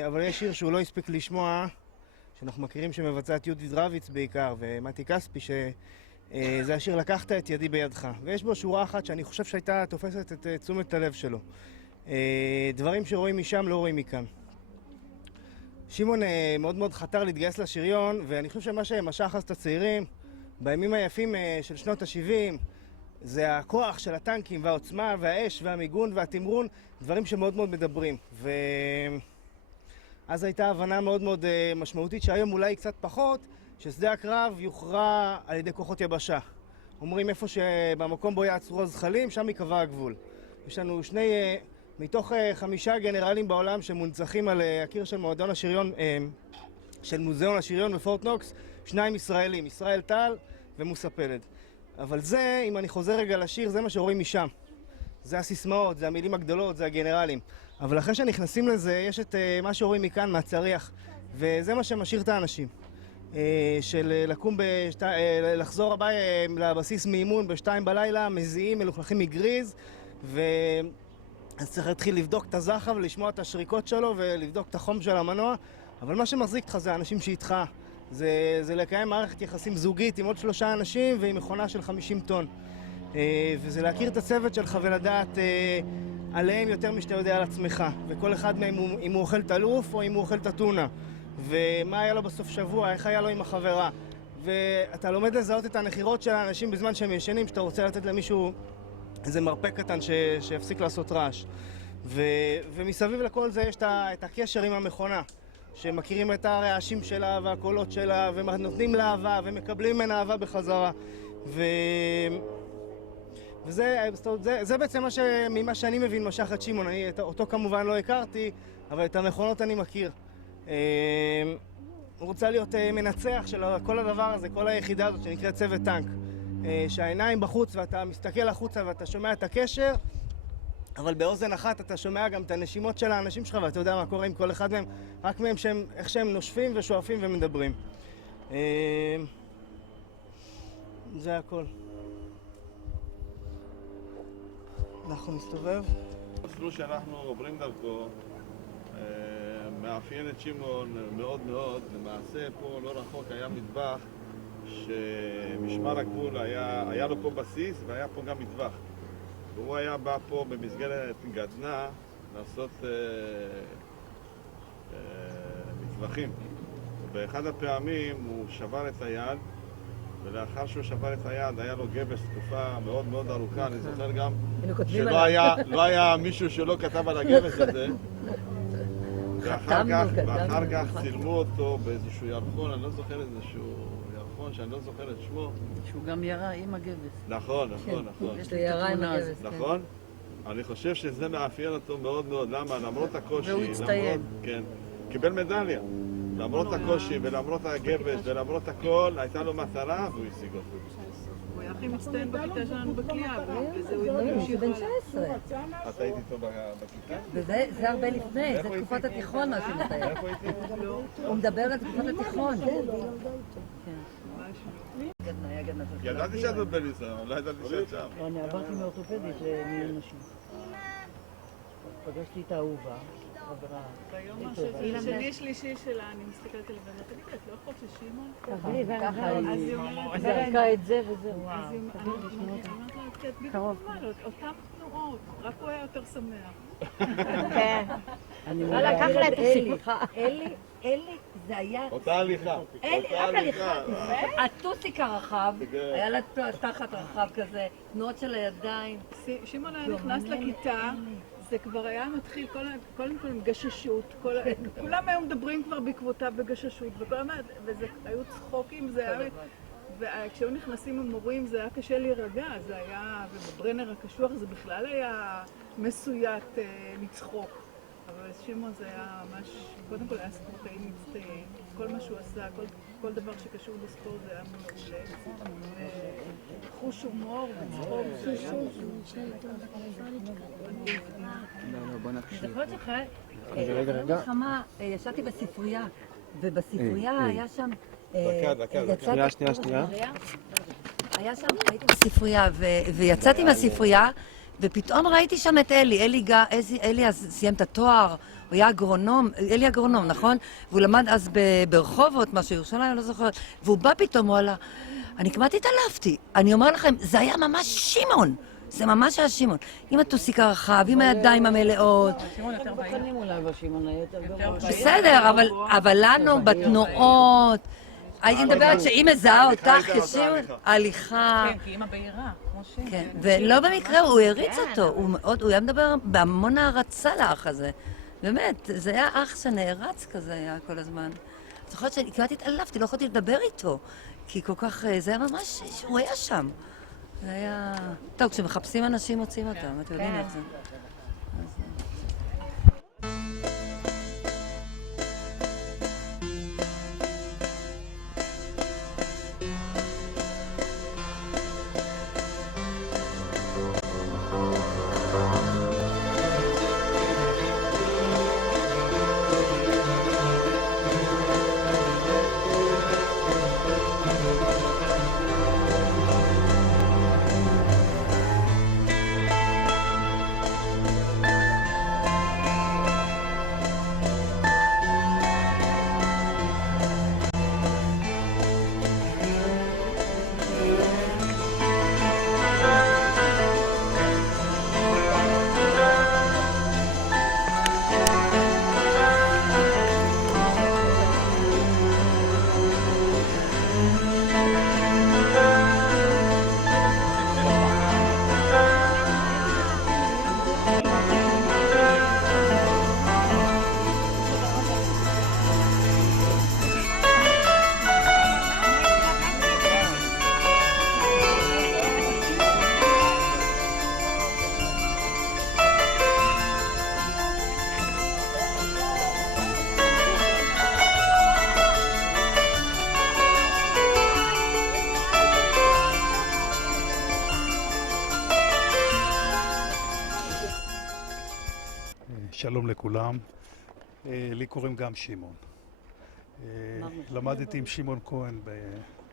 אבל יש שיר שהוא לא הספיק לשמוע, שאנחנו מכירים שמבצעת יהודית רביץ בעיקר, ומתי כספי, שזה השיר לקחת את ידי בידך. ויש בו שורה אחת שאני חושב שהייתה תופסת את תשומת הלב שלו. דברים שרואים משם לא רואים מכאן. שמעון מאוד מאוד חתר להתגייס לשריון, ואני חושב שמה שמשך אז את הצעירים בימים היפים של שנות ה-70 זה הכוח של הטנקים והעוצמה והאש והמיגון והתמרון, דברים שמאוד מאוד מדברים. אז הייתה הבנה מאוד מאוד משמעותית שהיום אולי קצת פחות, ששדה הקרב יוכרע על ידי כוחות יבשה. אומרים איפה שבמקום בו יעצרו הזחלים, שם יקבע הגבול. יש לנו מתוך 5 גנרלים בעולם שמונצחים על הקיר של מועדון השריון, של מוזיאון השריון בפורט נוקס, 2 ישראלים, ישראל טל ומוסה פלד. אבל זה, אם אני חוזר רגע לשיר, זה מה שרואים משם. זה הסיסמאות, זה המילים הגדולות, זה הגנרלים. אבל אחרי שנכנסים לזה, יש את מה שרואים מכאן, מהצריח. וזה מה שמשאיר את האנשים. של לחזור לבסיס מאימון ב-2 בלילה, מזיעים, מלוכלכים מגריז, אז צריך להתחיל לבדוק את הזחל ולשמוע את השריקות שלו ולבדוק את החום של המנוע. אבל מה שמחזיק אותך זה האנשים שאיתך. זה לקיים מערכת יחסים זוגית עם עוד 3 אנשים ועם מכונה של 50 טון. וזה להכיר את הצוות שלך ולדעת עליהם יותר משאתה יודע על עצמך. וכל אחד מהם, אם הוא אוכל את הלוף או אם הוא אוכל את הטונה. ומה היה לו בסוף שבוע, איך היה לו עם החברה. ואתה לומד לזהות את הנחירות של האנשים בזמן שהם ישנים, שאתה רוצה לתת למישהו איזה מרפק קטן שיפסיק לעשות רעש. ומסביב לכל זה יש את הקשר עם המכונה, שמכירים את הרעשים שלה והקולות שלה, ונותנים לה אהבה ומקבלים ממנה אהבה בחזרה. וזה בעצם ממה שאני מבין משך את שמעון. אותו כמובן לא הכרתי, אבל את המכונות אני מכיר. הוא רוצה להיות מנצח של כל הדבר הזה, כל היחידה הזאת שנקראת צוות טנק. שהעיניים בחוץ ואתה מסתכל החוצה ואתה שומע את הקשר, אבל באוזן אחת אתה שומע גם את הנשימות של האנשים שלך ואתה יודע מה קורה עם כל אחד מהם, רק מהם איך שהם נושפים ושואפים ומדברים. זה הכל. אנחנו נסתובב. המסלול שאנחנו עוברים דרכו מאפיין את שמעון מאוד מאוד. למעשה פה לא רחוק היה מטבח שמשמר הגבול היה לו פה בסיס והיה פה גם מטבח. והוא היה בא פה במסגרת גדנ"ע לעשות מטווחים. ובאחד הפעמים הוא שבר את היד, ולאחר שהוא שבר את היד היה לו גבס תקופה מאוד מאוד ארוכה. אני זוכר גם שלא היה מישהו שלא כתב על הגבס הזה. ואחר כך צילמו אותו באיזשהו ירחון, אני לא זוכר איזשהו ירחון שאני לא זוכר את שמו. שהוא גם ירה עם הגבס. נכון, נכון, נכון. יש לי ירה עם הגבס. נכון? אני חושב שזה מאפיין אותו מאוד מאוד. למה? למרות הקושי. והוא הצטיין. כן. קיבל מדליה. למרות הקושי ולמרות הגבס ולמרות הכל, הייתה לו מטרה והוא השיג אותו. הוא היה הכי מצטיין בכיתה שלנו בקליעה, וזה הוא המשיך. בן 19. את היית איתו בכיתה? וזה הרבה לפני, זה תקופת התיכון מה שמתאר. איפה הייתי? הוא מדבר על תקופת התיכון. כן, היה נגד נפש. ידעתי שאת בבלינסון, לא ידעתי שאת שם. לא, אני עברתי מאורתופדית למיון נשים. פגשתי את האהובה, חברה. ביום השני שלישי שלה, אני מסתכלת עליה ואומרת, תגידי, את לא אחות של שמעון? ככה היא אומרת, זרקה את זה וזהו. אז היא אומרת לה, את בדיוק אותם תנועות, רק הוא היה יותר שמח. כן. לא לקח לה את השיחה. אלי, זה היה... אותה הליכה. אלי, רק הליכה. הטוסיק הרחב, היה לה תחת רחב כזה, תנועות של הידיים. שמעון היה נכנס לכיתה, זה כבר היה מתחיל, קודם כל עם גששות, כולם היו מדברים כבר בעקבותיו בגששות, וזה היו צחוקים, זה היה... וכשהיו נכנסים המורים זה היה קשה להירגע, זה היה, ובברנר הקשוח זה בכלל היה מסוית מצחוק. אבל שמעון זה היה ממש, קודם כל היה ספורטאי מצטיין, כל מה שהוא עשה, כל דבר שקשור בספורט זה היה מעולה. חוש הומור וצחוק. זוכרת שאחרי המלחמה ישבתי בספרייה, ובספרייה היה שם... שנייה. היה שם, הייתי בספרייה, ויצאתי מהספרייה, ופתאום ראיתי שם את אלי אז סיים את התואר, הוא היה אגרונום, אלי אגרונום, נכון? והוא למד אז ברחובות, משהו, ירושלים, אני לא זוכרת, והוא בא פתאום, וואלה, אני כמעט התעלפתי. אני אומר לכם, זה היה ממש שמעון. זה ממש היה שמעון. עם הטוסיק הרחב, עם הידיים המלאות. שמעון יותר בקנים אולי, בשמעון היה יותר גרוע. בסדר, אבל לנו בתנועות... הייתי מדברת שהיא מזהה אותך כשמעון, הליכה. כן, כי אימא בהירה, כמו שמעון. כן, ולא במקרה, הוא הריץ אותו. הוא היה מדבר בהמון הערצה לאח הזה. באמת, זה היה אח שנערץ כזה היה כל הזמן. זוכרת שאני כמעט התעלפתי, לא יכולתי לדבר איתו. כי כל כך, זה היה ממש, הוא היה שם. זה היה... טוב, כשמחפשים אנשים מוצאים אותם, אתם יודעים איך זה. שלום לכולם, לי קוראים גם שמעון. למדתי עם שמעון כהן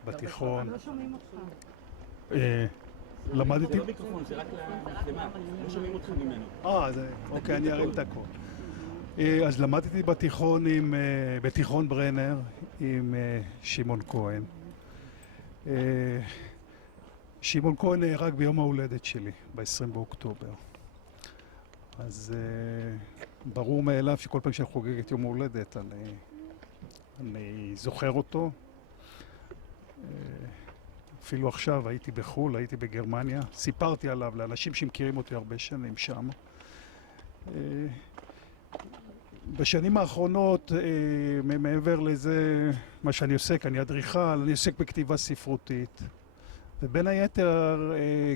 בתיכון. לא שומעים אותך. למדתי... זה לא מיקרופון, זה רק למצלמה, לא שומעים אותך ממנו. אוקיי, אני ארים את הכל. אז למדתי בתיכון ברנר עם שמעון כהן. שמעון כהן נהרג ביום ההולדת שלי, ב-20 באוקטובר. אז ברור מאליו שכל פעם שאני חוגג את יום ההולדת אני זוכר אותו. אפילו עכשיו הייתי בחו"ל, הייתי בגרמניה, סיפרתי עליו לאנשים שמכירים אותי הרבה שנים שם. בשנים האחרונות, מעבר לזה, מה שאני עוסק, אני אדריכל, אני עוסק בכתיבה ספרותית. ובין היתר,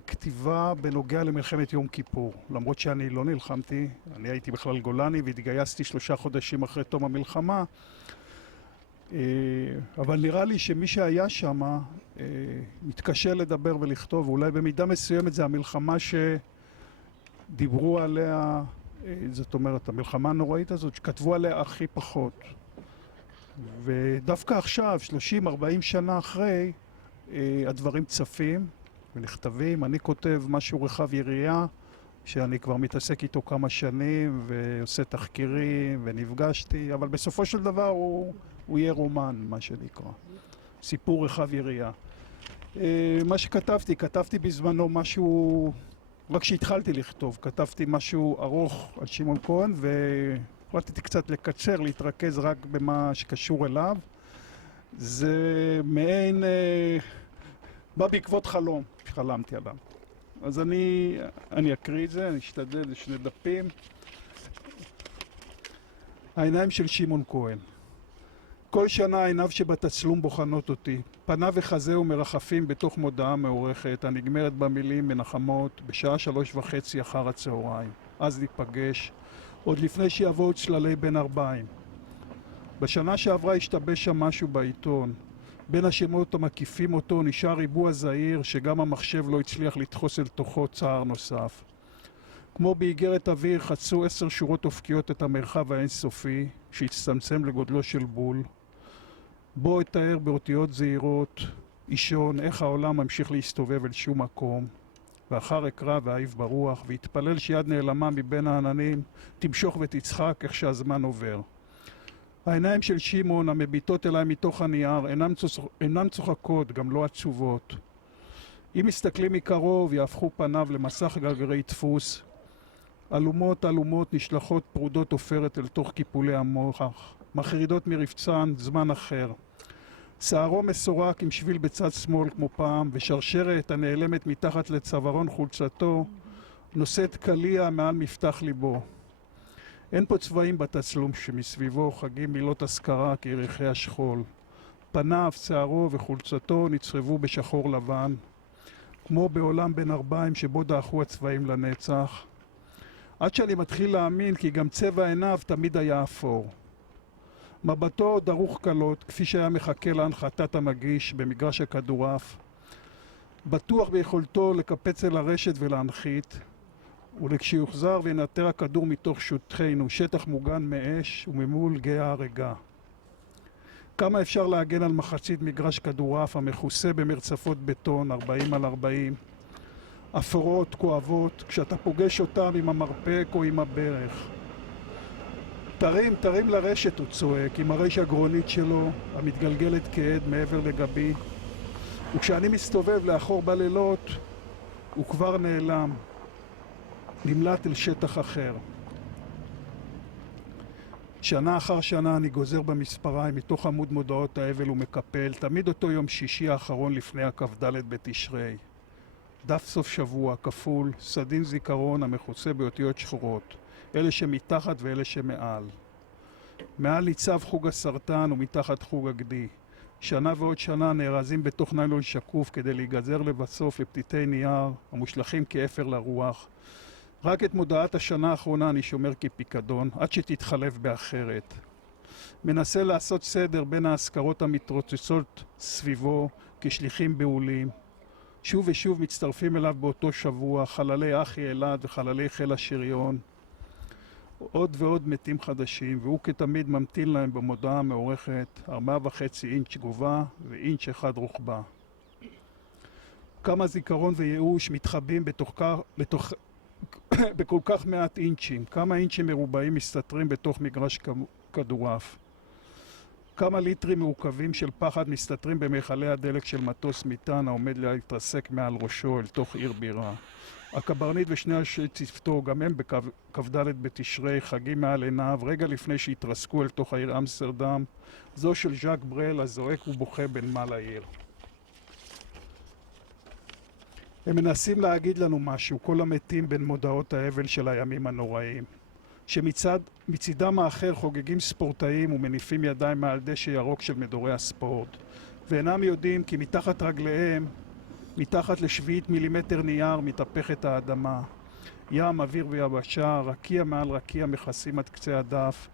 כתיבה בנוגע למלחמת יום כיפור. למרות שאני לא נלחמתי, אני הייתי בכלל גולני והתגייסתי 3 חודשים אחרי תום המלחמה. אבל נראה לי שמי שהיה שם מתקשה לדבר ולכתוב, ואולי במידה מסוימת זה המלחמה שדיברו עליה, זאת אומרת, המלחמה הנוראית הזאת, שכתבו עליה הכי פחות. ודווקא עכשיו, 30-40 שנה אחרי, הדברים צפים ונכתבים. אני כותב משהו רחב יריעה, שאני כבר מתעסק איתו כמה שנים ועושה תחקירים ונפגשתי, אבל בסופו של דבר הוא יהיה רומן, מה שנקרא. סיפור רחב יריעה. מה כתבתי בזמנו משהו, רק כשהתחלתי לכתוב, כתבתי משהו ארוך על שמעון כהן, והחלטתי קצת לקצר, להתרכז רק במה שקשור אליו. זה מעין, בא בעקבות חלום שחלמתי עליו. אז אני אקריא את זה, אני אשתדל, זה 2 דפים. העיניים של שמעון כהן. כל שנה העיניו שבתצלום בוחנות אותי. פניו וחזהו מרחפים בתוך מודעה מעורכת, הנגמרת במילים מנחמות, בשעה 3:30 אחר הצהריים. אז ניפגש, עוד לפני שיבואו צללי בין 40. בשנה שעברה השתבש שם משהו בעיתון. בין השמות המקיפים אותו נשאר ריבוע זהיר שגם המחשב לא הצליח לדחוס אל תוכו צער נוסף. כמו באיגרת אוויר חצו 10 שורות אופקיות את המרחב האינסופי שהצטמצם לגודלו של בול. בו אתאר באותיות זהירות, אישון, איך העולם ממשיך להסתובב אל שום מקום, ואחר אקרא ואהיב ברוח, והתפלל שיד נעלמה מבין העננים תמשוך ותצחק איך שהזמן עובר. העיניים של שמעון המביטות אליי מתוך הנייר אינן צוחקות, גם לא עצובות. אם מסתכלים מקרוב יהפכו פניו למסך גרגרי דפוס. אלומות נשלחות פרודות עופרת אל תוך קיפולי המוח, מחרידות מרבצן זמן אחר. שערו מסורק עם שביל בצד שמאל כמו פעם, ושרשרת הנעלמת מתחת לצווארון חולצתו נושאת קליע מעל מפתח ליבו. אין פה צבעים בתצלום שמסביבו חגים מילות הזכרה כירחי השכול. פניו, שערו וחולצתו נצרבו בשחור לבן, כמו בעולם בין 40 שבו דעכו הצבעים לנצח. עד שאני מתחיל להאמין כי גם צבע עיניו תמיד היה אפור. מבטו דרוך קלות, כפי שהיה מחכה להנחתת המגיש במגרש הכדורעף. בטוח ביכולתו לקפץ אל הרשת ולהנחית, ולכשיוחזר וינטר הכדור מתוך שטחנו, שטח מוגן מאש וממול גאה הרגע. כמה אפשר להגן על מחצית מגרש כדורעף המכוסה במרצפות בטון 40x40, אפורות, כואבות, כשאתה פוגש אותם עם המרפק או עם הברך. תרים לרשת, הוא צועק, עם הרש הגרונית שלו, המתגלגלת כעד מעבר לגבי. וכשאני מסתובב לאחור בלילות, הוא כבר נעלם, נמלט אל שטח אחר. שנה אחר שנה אני גוזר במספריים מתוך עמוד מודעות האבל ומקפל, תמיד אותו יום שישי האחרון לפני הכ"ד בתשרי. דף סוף שבוע, כפול, סדין זיכרון המכוסה באותיות שחורות, אלה שמתחת ואלה שמעל. מעל ניצב חוג הסרטן ומתחת חוג הגדי. שנה ועוד שנה נארזים בתוך ניילון שקוף כדי להיגזר לבסוף לפתיתי נייר המושלכים כאפר לרוח. רק את מודעת השנה האחרונה אני שומר כפיקדון, עד שתתחלף באחרת. מנסה לעשות סדר בין ההזכרות המתרוצצות סביבו כשליחים בעולים. שוב ושוב מצטרפים אליו באותו שבוע חללי אחי אלעד וחללי חיל השריון. עוד ועוד מתים חדשים, והוא כתמיד ממתין להם במודעה המעורכת 4.5 אינץ' גובה ואינץ' 1 רוחבה. כמה זיכרון וייאוש מתחבאים בכל כך מעט אינצ'ים, כמה אינצ'ים מרובעים מסתתרים בתוך מגרש כדורעף. כמה ליטרים מעוקבים של פחד מסתתרים במכלי הדלק של מטוס מטען העומד להתרסק מעל ראשו אל תוך עיר בירה. הקברניט ושני אנשי צוותו, גם הם בכ"ד בתשרי, חגים מעל עיניו רגע לפני שהתרסקו אל תוך העיר אמסטרדם, זו של ז'אק ברל הזועק ובוכה בנמל העיר. הם מנסים להגיד לנו משהו, כל המתים בין מודעות האבל של הימים הנוראים, שמצידם האחר חוגגים ספורטאים ומניפים ידיים מעל דשא ירוק של מדורי הספורט, ואינם יודעים כי מתחת רגליהם, מתחת ל7 מילימטר נייר מתהפכת האדמה. ים, אוויר ויבשה, רקיע מעל רקיע מכסים עד קצה הדף.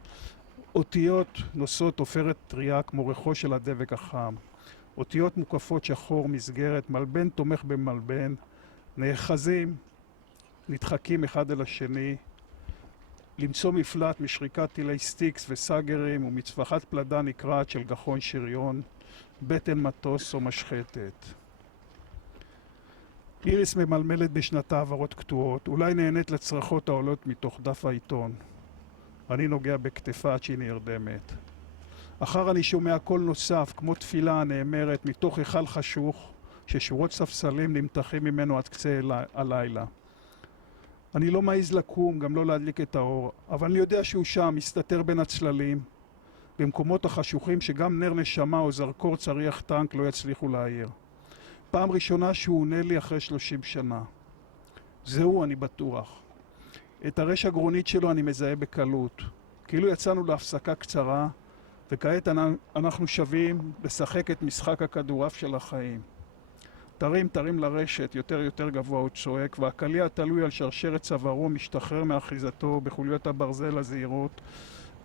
אותיות נושאות עופרת טריה כמו ריחו של הדבק החם. אותיות מוקפות שחור מסגרת, מלבן תומך במלבן, נאחזים, נדחקים אחד אל השני, למצוא מפלט משריקת טילי סטיקס וסגרים ומצווחת פלדה נקרעת של גחון שריון, בטן מטוס או משחטת. איריס ממלמלת בשנתה העברות קטועות, אולי נהנית לצרחות העולות מתוך דף העיתון. אני נוגע בכתפה עד שהיא נרדמת. אחר אני שומע קול נוסף, כמו תפילה הנאמרת, מתוך היכל חשוך, ששורות ספסלים נמתחים ממנו עד קצה הלילה. אני לא מעז לקום, גם לא להדליק את האור, אבל אני יודע שהוא שם, מסתתר בין הצללים, במקומות החשוכים שגם נר נשמה או זרקור צריח טנק לא יצליחו להעיר. פעם ראשונה שהוא עונה לי אחרי 30 שנה. זהו, אני בטוח. את הרש הגרונית שלו אני מזהה בקלות. כאילו יצאנו להפסקה קצרה, וכעת אנחנו שווים לשחק את משחק הכדורעף של החיים. תרים לרשת, יותר גבוה הוא צועק, והקליע התלוי על שרשרת צווארו משתחרר מאחיזתו בחוליות הברזל הזהירות,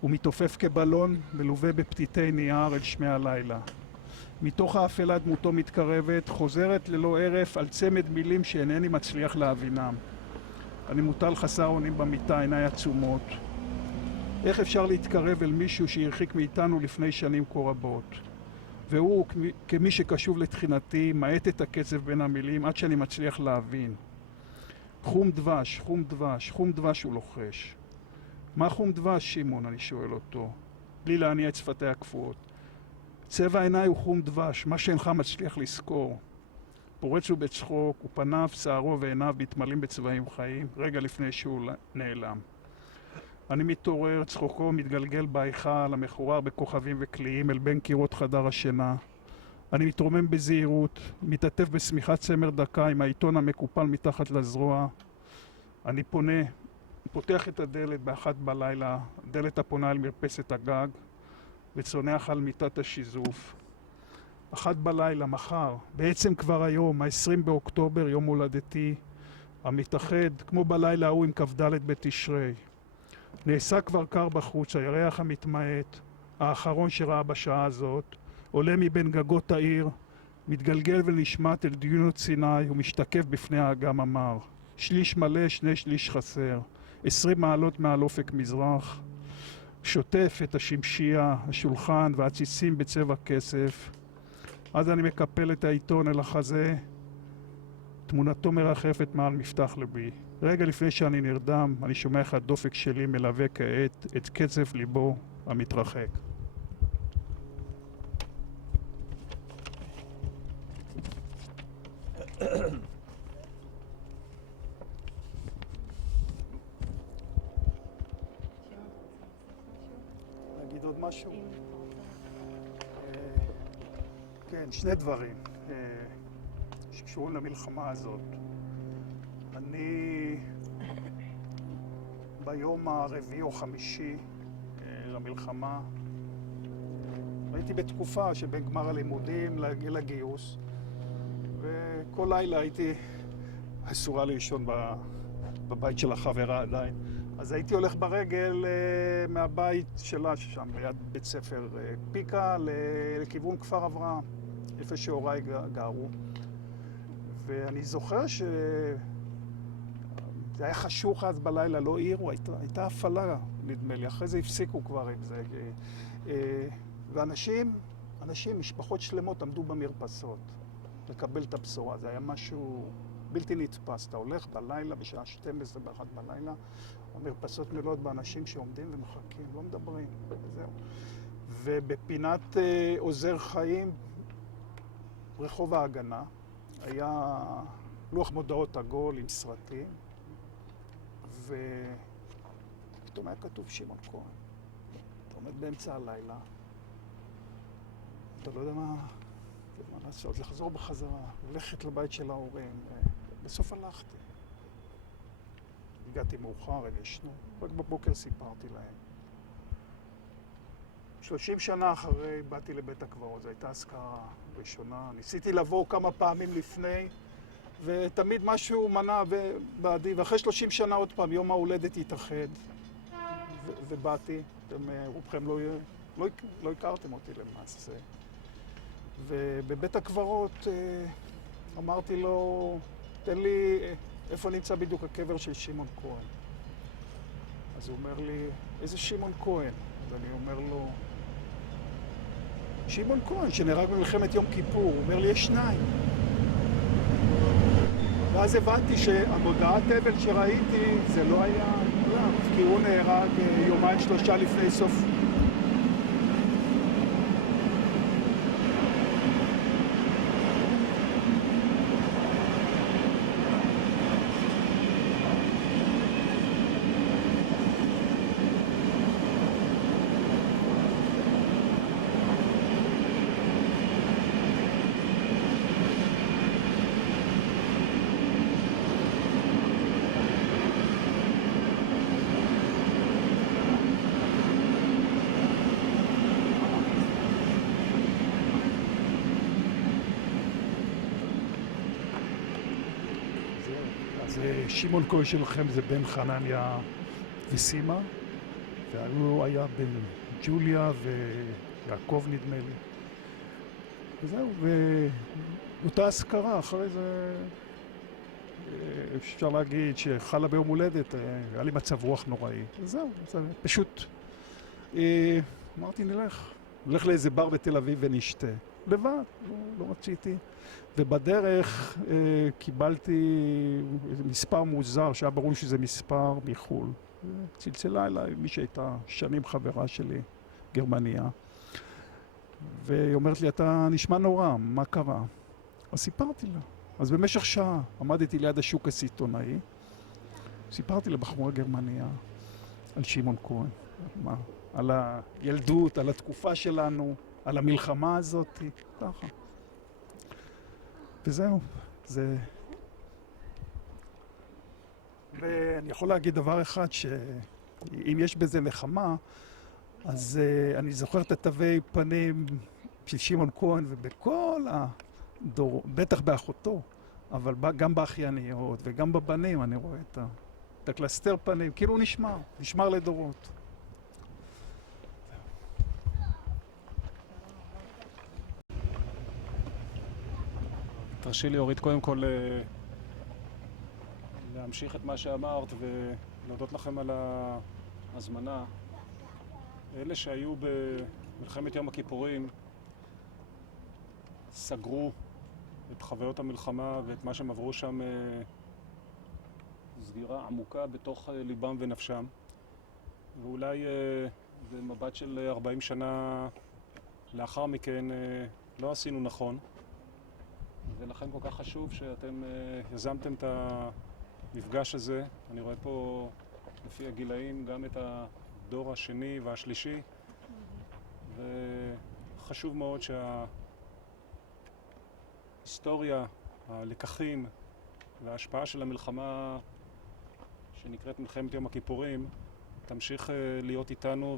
ומתעופף כבלון מלווה בפתיתי נייר אל שמי הלילה. מתוך האפלה דמותו מתקרבת, חוזרת ללא ערף על צמד מילים שאינני מצליח להבינם. אני מוטל חסר אונים במיטה, עיניי עצומות. איך אפשר להתקרב אל מישהו שהרחיק מאיתנו לפני שנים כה רבות? והוא, כמי שקשוב לתחינתי, מעט את הקצב בין המילים עד שאני מצליח להבין. חום דבש, חום דבש, חום דבש הוא לוחש. מה חום דבש, שמעון? אני שואל אותו, בלי להניע את שפתי הקפואות. צבע עיניי הוא חום דבש, מה שאינך מצליח לזכור. פורץ הוא בצחוק, ופניו, שערו ועיניו מתמלאים בצבעים חיים, רגע לפני שהוא נעלם. אני מתעורר, צחוקו מתגלגל בהיכל, המחורר בכוכבים וקליעים אל בין קירות חדר השינה. אני מתרומם בזהירות, מתעטף בשמיכת צמר דקה עם העיתון המקופל מתחת לזרוע. אני פותח את הדלת ב1 בלילה, דלת הפונה אל מרפסת הגג, וצונח על מיטת השיזוף. 1 בלילה, מחר, בעצם כבר היום, ה-20 באוקטובר, יום הולדתי, המתאחד כמו בלילה ההוא עם כ"ד בתשרי. נעשה כבר קר בחוץ, הירח המתמעט, האחרון שראה בשעה הזאת, עולה מבין גגות העיר, מתגלגל ונשמט אל דיונות סיני ומשתקף בפני האגם המר. שליש מלא, 2/3 חסר, 20 מעלות מעל אופק מזרח, שוטף את השמשייה, השולחן והציצים בצבע כסף. אז אני מקפל את העיתון אל החזה, תמונתו מרחפת מעל מפתח לבי. רגע לפני שאני נרדם, אני שומע איך הדופק שלי מלווה כעת את קצב ליבו המתרחק. להגיד עוד משהו? כן, 2 דברים שקשורים למלחמה הזאת. אני ביום הרביעי או חמישי למלחמה הייתי בתקופה שבין גמר הלימודים לגיל הגיוס, וכל לילה הייתי אסורה לישון בבית של החברה עדיין. אז הייתי הולך ברגל מהבית שלה שם ליד בית ספר פיקה לכיוון כפר אברהם, איפה שהוריי גרו. ואני זוכר שזה היה חשוך אז בלילה, לא עירו, הייתה הפעלה, נדמה לי, אחרי זה הפסיקו כבר עם זה. ואנשים, משפחות שלמות עמדו במרפסות לקבל את הבשורה. זה היה משהו בלתי נתפס. אתה הולך בלילה, בשעה 12 ב1 בלילה, המרפסות מלאות באנשים שעומדים ומחכים, לא מדברים, וזהו. ובפינת עוזר חיים, רחוב ההגנה, היה לוח מודעות עגול עם סרטים, ופתאום היה כתוב שמעון כהן. אתה עומד באמצע הלילה, אתה לא יודע מה לעשות, לחזור בחזרה, ללכת לבית של ההורים. בסוף הלכתי. הגעתי מאוחר, הם ישנו, רק בבוקר סיפרתי להם. 30 שנה אחרי באתי לבית הקברות, זו הייתה אזכרה ראשונה. ניסיתי לבוא כמה פעמים לפני, ותמיד משהו מנע בעדי, ואחרי 30 שנה עוד פעם, יום ההולדת התאחד, ובאתי. אתם רובכם לא הכרתם אותי למעשה. ובבית הקברות אמרתי לו, תן לי איפה נמצא בדיוק הקבר של שמעון כהן. אז הוא אומר לי, איזה שמעון כהן? ואני אומר לו, שמעון כהן שנהרג במלחמת יום כיפור. הוא אומר לי, יש 2. ואז הבנתי שהמודעת אבל שראיתי זה לא היה עליו, כי הוא נהרג יומיים שלושה לפני סוף. שמעון כהן שלכם זה בן חנניה וסימה, והוא היה בן ג'וליה ויעקב נדמה לי. וזהו, ואותה הזכרה, אחרי זה אפשר להגיד שחלה ביום הולדת, היה לי מצב רוח נוראי. וזהו, פשוט אמרתי נלך לאיזה בר בתל אביב ונשתה. לבד, לא רציתי. ובדרך קיבלתי מספר מוזר, שהיה ברור שזה מספר מחול. צלצלה אליי מי שהייתה שנים חברה שלי, גרמניה. והיא אומרת לי, אתה נשמע נורא, מה קרה? אז סיפרתי לה. אז במשך שעה עמדתי ליד השוק הסיטונאי, סיפרתי לבחורה גרמניה על שמעון כהן, על הילדות, על התקופה שלנו, על המלחמה הזאת, ככה. וזהו, זה... ואני יכול להגיד דבר אחד, שאם יש בזה נחמה, אז אני זוכר את התווי פנים של שמעון כהן, ובכל הדור, בטח באחותו, אבל גם באחייניות וגם בבנים אני רואה את הקלסתר פנים, כאילו הוא נשמר לדורות. תרשי לי אורית קודם כל להמשיך את מה שאמרת ולהודות לכם על ההזמנה. אלה שהיו במלחמת יום הכיפורים סגרו את חוויות המלחמה ואת מה שהם עברו שם סגירה עמוקה בתוך ליבם ונפשם. ואולי במבט של 40 שנה לאחר מכן לא עשינו נכון. ולכן כל כך חשוב שאתם יזמתם את המפגש הזה. אני רואה פה לפי הגילאים גם את הדור השני והשלישי, וחשוב מאוד שההיסטוריה, הלקחים וההשפעה של המלחמה שנקראת מלחמת יום הכיפורים תמשיך להיות איתנו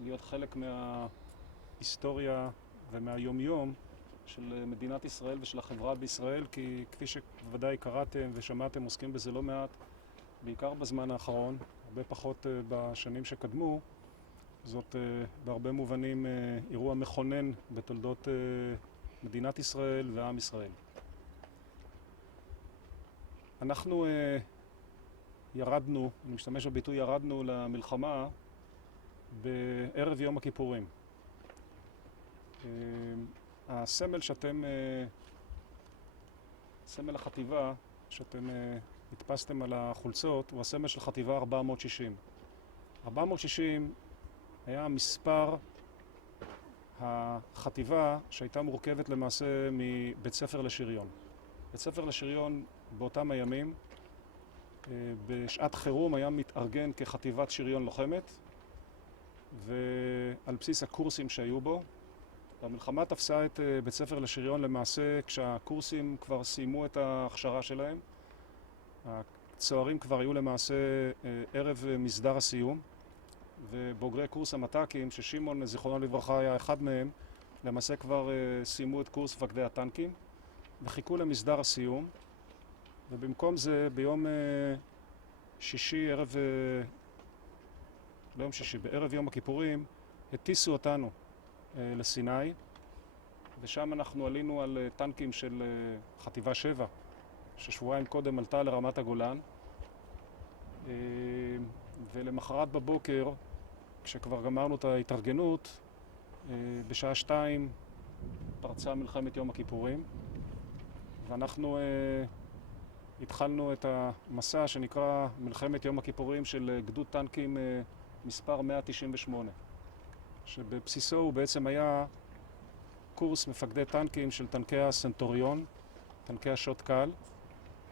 ולהיות חלק מההיסטוריה ומהיום-יום של מדינת ישראל ושל החברה בישראל, כי כפי שבוודאי קראתם ושמעתם, עוסקים בזה לא מעט, בעיקר בזמן האחרון, הרבה פחות בשנים שקדמו. זאת בהרבה מובנים אירוע מכונן בתולדות מדינת ישראל ועם ישראל. אנחנו ירדנו, אני משתמש בביטוי ירדנו למלחמה בערב יום הכיפורים. הסמל שאתם, סמל החטיבה שאתם הדפסתם על החולצות הוא הסמל של חטיבה 460. 460 היה מספר החטיבה שהייתה מורכבת למעשה מבית ספר לשריון. בית ספר לשריון באותם הימים בשעת חירום היה מתארגן כחטיבת שריון לוחמת, ועל בסיס הקורסים שהיו בו המלחמה תפסה את בית ספר לשריון למעשה כשהקורסים כבר סיימו את ההכשרה שלהם. הצוערים כבר היו למעשה ערב מסדר הסיום, ובוגרי קורס המט"קים, ששמעון זיכרונו לברכה היה אחד מהם, למעשה כבר סיימו את קורס מפקדי הטנקים וחיכו למסדר הסיום. ובמקום זה ביום שישי, בערב יום הכיפורים, הטיסו אותנו לסיני, ושם אנחנו עלינו על טנקים של חטיבה 7, ששבועיים קודם עלתה לרמת הגולן. ולמחרת בבוקר, כשכבר גמרנו את ההתארגנות, בשעה 2 פרצה מלחמת יום הכיפורים, ואנחנו התחלנו את המסע שנקרא מלחמת יום הכיפורים של גדוד טנקים מספר 198, שבבסיסו הוא בעצם היה קורס מפקדי טנקים של טנקי הסנטוריון, טנקי השוט קל.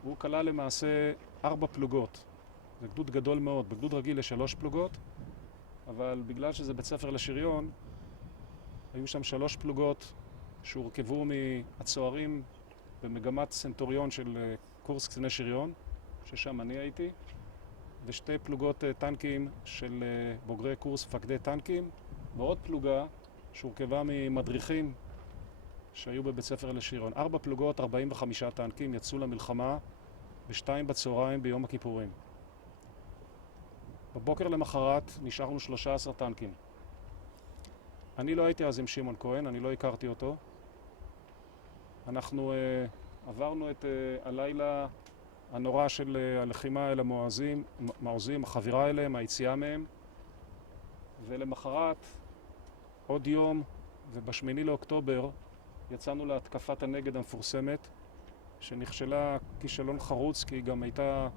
הוא כלל למעשה 4 פלוגות. זה גדוד גדול מאוד. בגדוד רגיל יש 3 פלוגות, אבל בגלל שזה בית ספר לשריון, היו שם 3 פלוגות שהורכבו מהצוערים במגמת סנטוריון של קורס קציני שריון, ששם אני הייתי, ו2 פלוגות טנקים של בוגרי קורס מפקדי טנקים, ועוד פלוגה שהורכבה ממדריכים שהיו בבית ספר לשריון. 4 פלוגות, 45 טנקים יצאו למלחמה ב2 בצהריים ביום הכיפורים. בבוקר למחרת נשארנו 13 טנקים. אני לא הייתי אז עם שמעון כהן, אני לא הכרתי אותו. אנחנו עברנו את הלילה הנורא של הלחימה אל המעוזים, החבירה אליהם, היציאה מהם, ולמחרת עוד יום, וב8 לאוקטובר יצאנו להתקפת הנגד המפורסמת, שנכשלה כישלון חרוץ, כי היא גם הייתה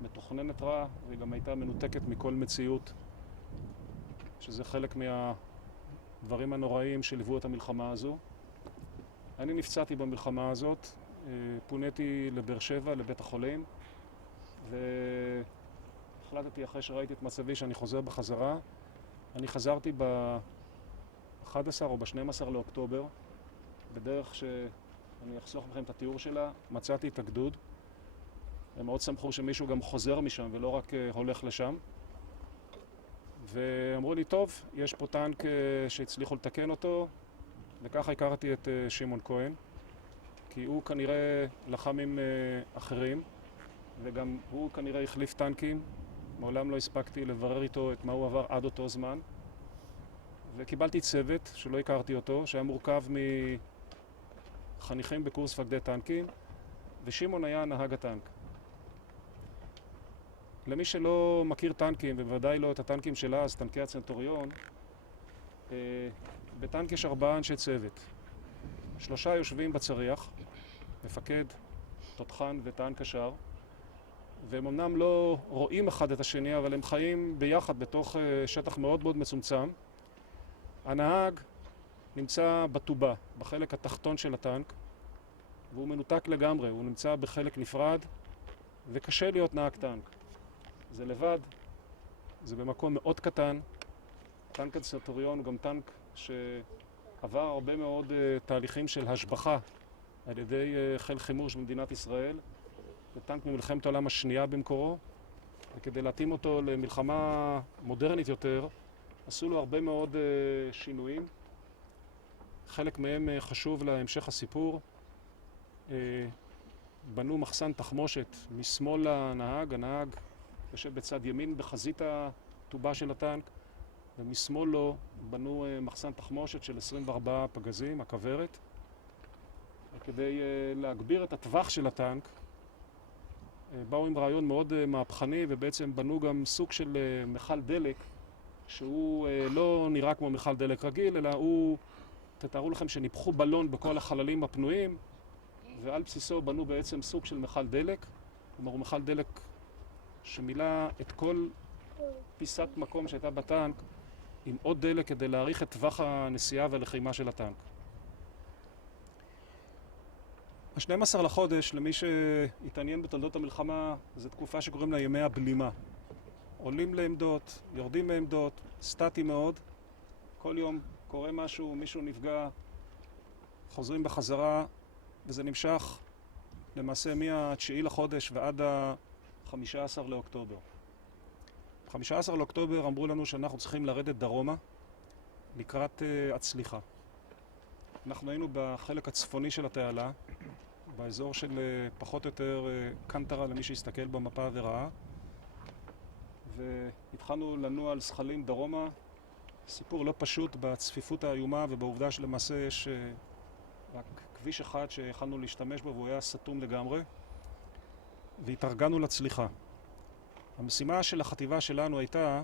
מתוכננת רע, והיא גם הייתה מנותקת מכל מציאות, שזה חלק מהדברים הנוראים שליוו את המלחמה הזו. אני נפצעתי במלחמה הזאת, פוניתי לבאר שבע, לבית החולים, והחלטתי אחרי שראיתי את מצבי שאני חוזר בחזרה. אני חזרתי ב-11 או ב-12 לאוקטובר, בדרך שאני אחסוך לכם את התיאור שלה, מצאתי את הגדוד. הם מאוד שמחו שמישהו גם חוזר משם ולא רק הולך לשם. ואמרו לי, טוב, יש פה טנק שהצליחו לתקן אותו, וככה הכרתי את שמעון כהן, כי הוא כנראה לחם עם אחרים, וגם הוא כנראה החליף טנקים. מעולם לא הספקתי לברר איתו את מה הוא עבר עד אותו זמן. וקיבלתי צוות שלא הכרתי אותו, שהיה מורכב מחניכים בקורס מפקדי טנקים, ושמעון היה נהג הטנק. למי שלא מכיר טנקים, ובוודאי לא את הטנקים שלה, אז טנקי הצנטוריון, בטנק יש 4 אנשי צוות. 3 יושבים בצריח, מפקד, תותחן וטען קשר, והם אמנם לא רואים אחד את השני, אבל הם חיים ביחד בתוך שטח מאוד מאוד מצומצם. הנהג נמצא בטובה, בחלק התחתון של הטנק, והוא מנותק לגמרי, הוא נמצא בחלק נפרד, וקשה להיות נהג טנק. זה לבד, זה במקום מאוד קטן. טנק הצנטוריון הוא גם טנק שעבר הרבה מאוד תהליכים של השבחה על ידי חיל חימוש במדינת ישראל. זה טנק ממלחמת העולם השנייה במקורו, וכדי להתאים אותו למלחמה מודרנית יותר, עשו לו הרבה מאוד שינויים. חלק מהם חשוב להמשך הסיפור. בנו מחסן תחמושת משמאל לנהג, הנהג יושב בצד ימין בחזית הטובה של הטנק, ומשמאל לו בנו מחסן תחמושת של 24 פגזים, הכוורת. וכדי להגביר את הטווח של הטנק, באו עם רעיון מאוד מהפכני, ובעצם בנו גם סוג של מכל דלק, שהוא לא נראה כמו מכל דלק רגיל, אלא הוא, תתארו לכם שניפחו בלון בכל החללים הפנויים, ועל בסיסו בנו בעצם סוג של מכל דלק. כלומר, הוא מכל דלק שמילא את כל פיסת מקום שהייתה בטנק עם עוד דלק כדי להאריך את טווח הנסיעה והלחימה של הטנק. ה-12 לחודש, למי שהתעניין בתולדות המלחמה, זו תקופה שקוראים לה ימי הבלימה. עולים לעמדות, יורדים מעמדות, סטטי מאוד. כל יום קורה משהו, מישהו נפגע, חוזרים בחזרה, וזה נמשך למעשה מה-9 לחודש ועד ה-15 לאוקטובר. ב-15 לאוקטובר אמרו לנו שאנחנו צריכים לרדת דרומה לקראת הצליחה. אנחנו היינו בחלק הצפוני של התעלה, באזור של פחות או יותר קנטרה למי שהסתכל במפה וראה, והתחלנו לנוע על זחלים דרומה. סיפור לא פשוט בצפיפות האיומה ובעובדה שלמעשה יש רק כביש אחד שיכולנו להשתמש בו והוא היה סתום לגמרי, והתארגנו לצליחה. המשימה של החטיבה שלנו הייתה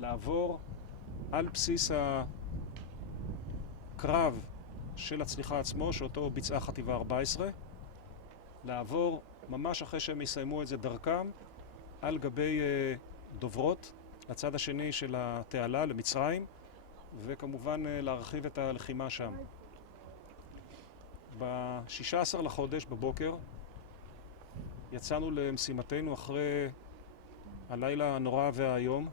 לעבור על בסיס הקרב של הצליחה עצמו, שאותו ביצעה חטיבה 14, לעבור, ממש אחרי שהם יסיימו את זה דרכם, על גבי דוברות, לצד השני של התעלה, למצרים, וכמובן להרחיב את הלחימה שם. ב-16 לחודש בבוקר יצאנו למשימתנו אחרי הלילה הנורא והיום,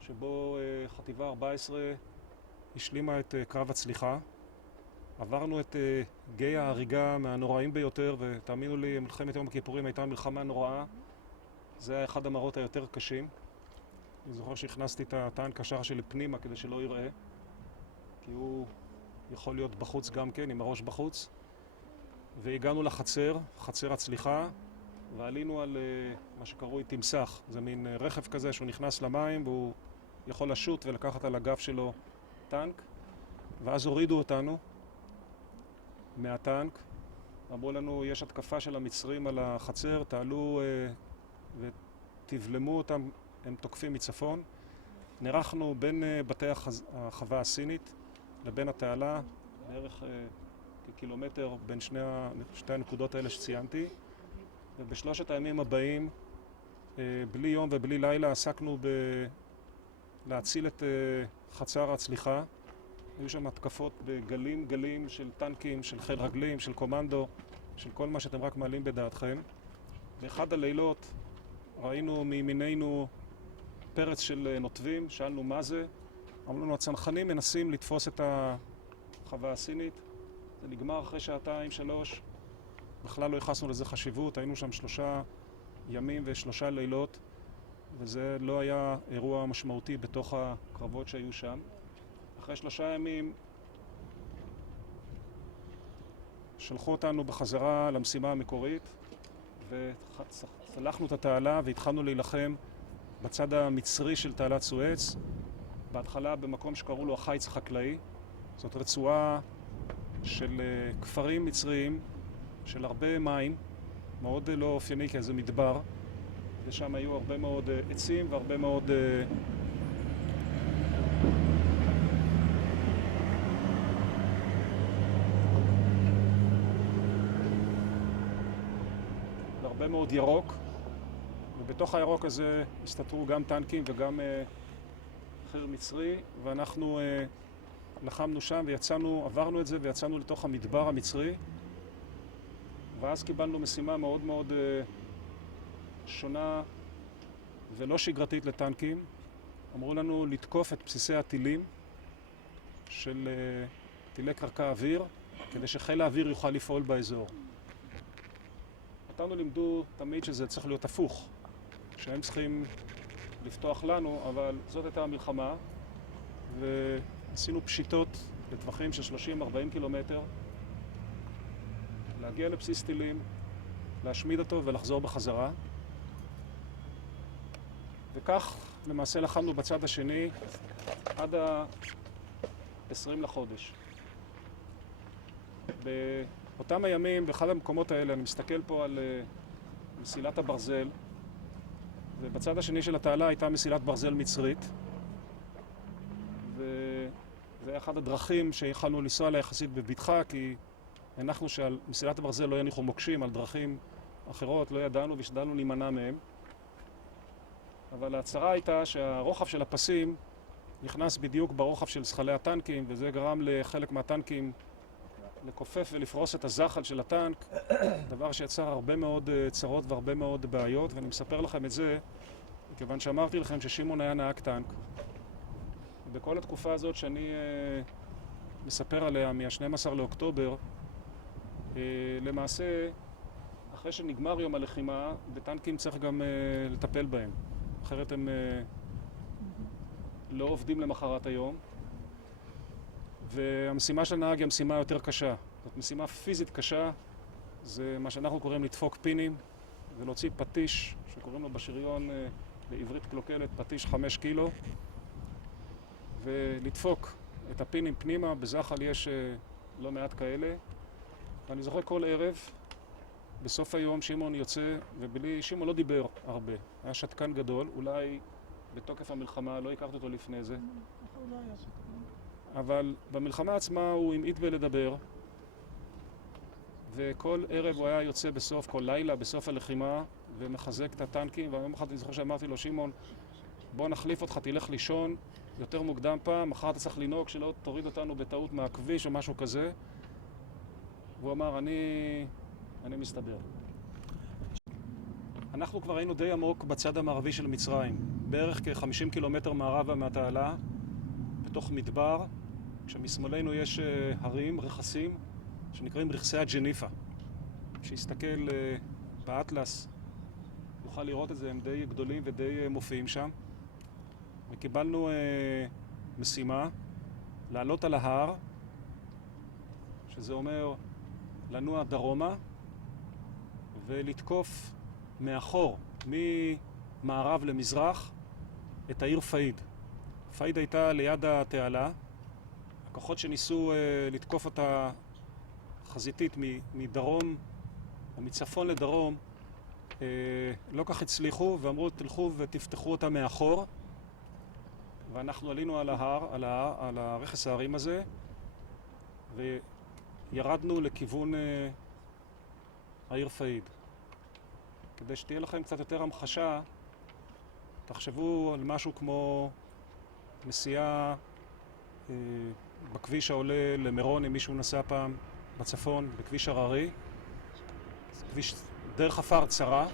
שבו חטיבה 14 השלימה את קרב הצליחה. עברנו את גיא ההריגה מהנוראים ביותר, ותאמינו לי, מלחמת יום הכיפורים הייתה מלחמה נוראה. זה היה אחד המראות היותר קשים. אני זוכר שהכנסתי את הטנק השער שלי פנימה כדי שלא יראה, כי הוא יכול להיות בחוץ גם כן, עם הראש בחוץ. והגענו לחצר, חצר הצליחה, ועלינו על מה שקרוי תמסך. זה מין רכב כזה שהוא נכנס למים והוא יכול לשוט ולקחת על הגב שלו טנק. ואז הורידו אותנו מהטנק. אמרו לנו, יש התקפה של המצרים על החצר, תעלו ותבלמו אותם, הם תוקפים מצפון. נערכנו בין בתי החווה הסינית לבין התעלה, בערך כקילומטר בין שתי הנקודות האלה שציינתי. ובשלושת הימים הבאים, בלי יום ובלי לילה, עסקנו להציל את חצר הצליחה. היו שם התקפות בגלים גלים של טנקים, של חיל רגלים, של קומנדו, של כל מה שאתם רק מעלים בדעתכם. באחד הלילות ראינו מימיננו פרץ של נוטבים, שאלנו מה זה. אמרו לנו, הצנחנים מנסים לתפוס את החווה הסינית. זה נגמר אחרי שעתיים, 3. בכלל לא ייחסנו לזה חשיבות, היינו שם 3 ימים ו3 לילות, וזה לא היה אירוע משמעותי בתוך הקרבות שהיו שם. אחרי 3 ימים שלחו אותנו בחזרה למשימה המקורית, וצלחנו את התעלה והתחלנו להילחם בצד המצרי של תעלת סואץ, בהתחלה במקום שקראו לו החיץ החקלאי. זאת רצועה של כפרים מצריים, של הרבה מים, מאוד לא אופייני כאיזה מדבר, ושם היו הרבה מאוד עצים והרבה מאוד הרבה מאוד ירוק, ובתוך הירוק הזה הסתתרו גם טנקים וגם חי"ר מצרי, ואנחנו לחמנו שם ויצאנו, עברנו את זה ויצאנו לתוך המדבר המצרי, ואז קיבלנו משימה מאוד מאוד שונה ולא שגרתית לטנקים. אמרו לנו לתקוף את בסיסי הטילים של טילי קרקע אוויר, כדי שחיל האוויר יוכל לפעול באזור. אותנו לימדו תמיד שזה צריך להיות הפוך, שהם צריכים לפתוח לנו, אבל זאת הייתה המלחמה, ועשינו פשיטות לטווחים של 30-40 קילומטר, להגיע לבסיס טילים, להשמיד אותו ולחזור בחזרה. וכך למעשה לחמנו בצד השני עד ה-20 לחודש. באותם הימים, באחד המקומות האלה, אני מסתכל פה על מסילת הברזל, ובצד השני של התעלה הייתה מסילת ברזל מצרית, וזה היה אחד הדרכים שיכולנו לנסוע לה יחסית בבטחה, כי הנחנו שעל מסילת הברזל לא יניחו מוקשים, על דרכים אחרות לא ידענו ושדלנו להימנע מהם. אבל ההצהרה הייתה שהרוחב של הפסים נכנס בדיוק ברוחב של זחלי הטנקים, וזה גרם לחלק מהטנקים לכופף ולפרוס את הזחל של הטנק, דבר שיצר הרבה מאוד צרות והרבה מאוד בעיות, ואני מספר לכם את זה מכיוון שאמרתי לכם ששמעון היה נהג טנק. בכל התקופה הזאת שאני מספר עליה, מה-12 לאוקטובר, למעשה, אחרי שנגמר יום הלחימה, בטנקים צריך גם לטפל בהם. אחרת הם לא עובדים למחרת היום. והמשימה של הנהג היא המשימה יותר קשה. זאת משימה פיזית קשה, זה מה שאנחנו קוראים לדפוק פינים ולהוציא פטיש, שקוראים לו בשריון בעברית קלוקלת פטיש 5 קילו, ולדפוק את הפינים פנימה. בזחל יש לא מעט כאלה. ואני זוכר כל ערב, בסוף היום שמעון יוצא, שמעון לא דיבר הרבה, היה שתקן גדול, אולי בתוקף המלחמה, לא הכרתי אותו לפני זה. אבל במלחמה עצמה הוא המעיט בלדבר, וכל ערב הוא היה יוצא בסוף, כל לילה, בסוף הלחימה, ומחזק את הטנקים, ויום אחד אני זוכר שאמרתי לו, שמעון, בוא נחליף אותך, תלך לישון יותר מוקדם פעם, מחר אתה צריך לנהוג שלא תוריד אותנו בטעות מהכביש או משהו כזה. והוא אמר, אני מסתדר. אנחנו כבר היינו די עמוק בצד המערבי של מצרים, בערך כ-50 קילומטר מערבה מהתעלה, בתוך מדבר, כשמשמאלנו יש הרים, רכסים, שנקראים רכסי הג'ניפה. כשיסתכל באטלס, יוכל לראות את זה, הם די גדולים ודי מופיעים שם. וקיבלנו משימה לעלות על ההר, שזה אומר לנוע דרומה, ולתקוף מאחור, ממערב למזרח, את העיר פאיד. פאיד הייתה ליד התעלה. הכוחות שניסו לתקוף אותה חזיתית מדרום או מצפון לדרום לא כך הצליחו, ואמרו תלכו ותפתחו אותה מאחור. ואנחנו עלינו על ההר, על הרכס ההרים הזה, וירדנו לכיוון העיר פאיד. כדי שתהיה לכם קצת יותר המחשה, תחשבו על משהו כמו נסיעה בכביש העולה למירון, אם מישהו נסע פעם בצפון, בכביש הררי. כביש דרך עפר צרה.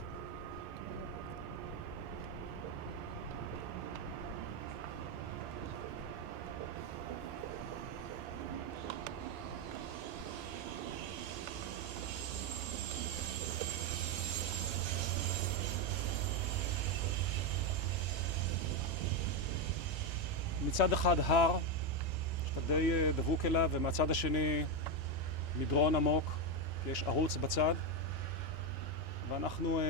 מצד אחד הר, שאתה די דבוק אליו, ומהצד השני מדרון עמוק, כי יש ערוץ בצד. ואנחנו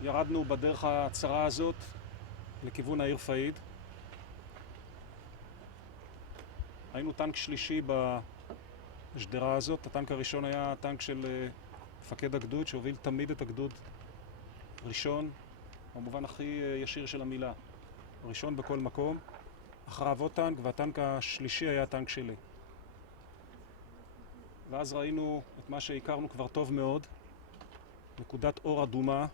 ירדנו בדרך הצרה הזאת לכיוון העיר פאיד. היינו טנק שלישי בשדרה הזאת. הטנק הראשון היה טנק של מפקד הגדוד, שהוביל תמיד את הגדוד ראשון, במובן הכי ישיר של המילה. ראשון בכל מקום. אחריו עוד טנק, והטנק השלישי היה טנק שלי. ואז ראינו את מה שהכרנו כבר טוב מאוד, נקודת אור אדומה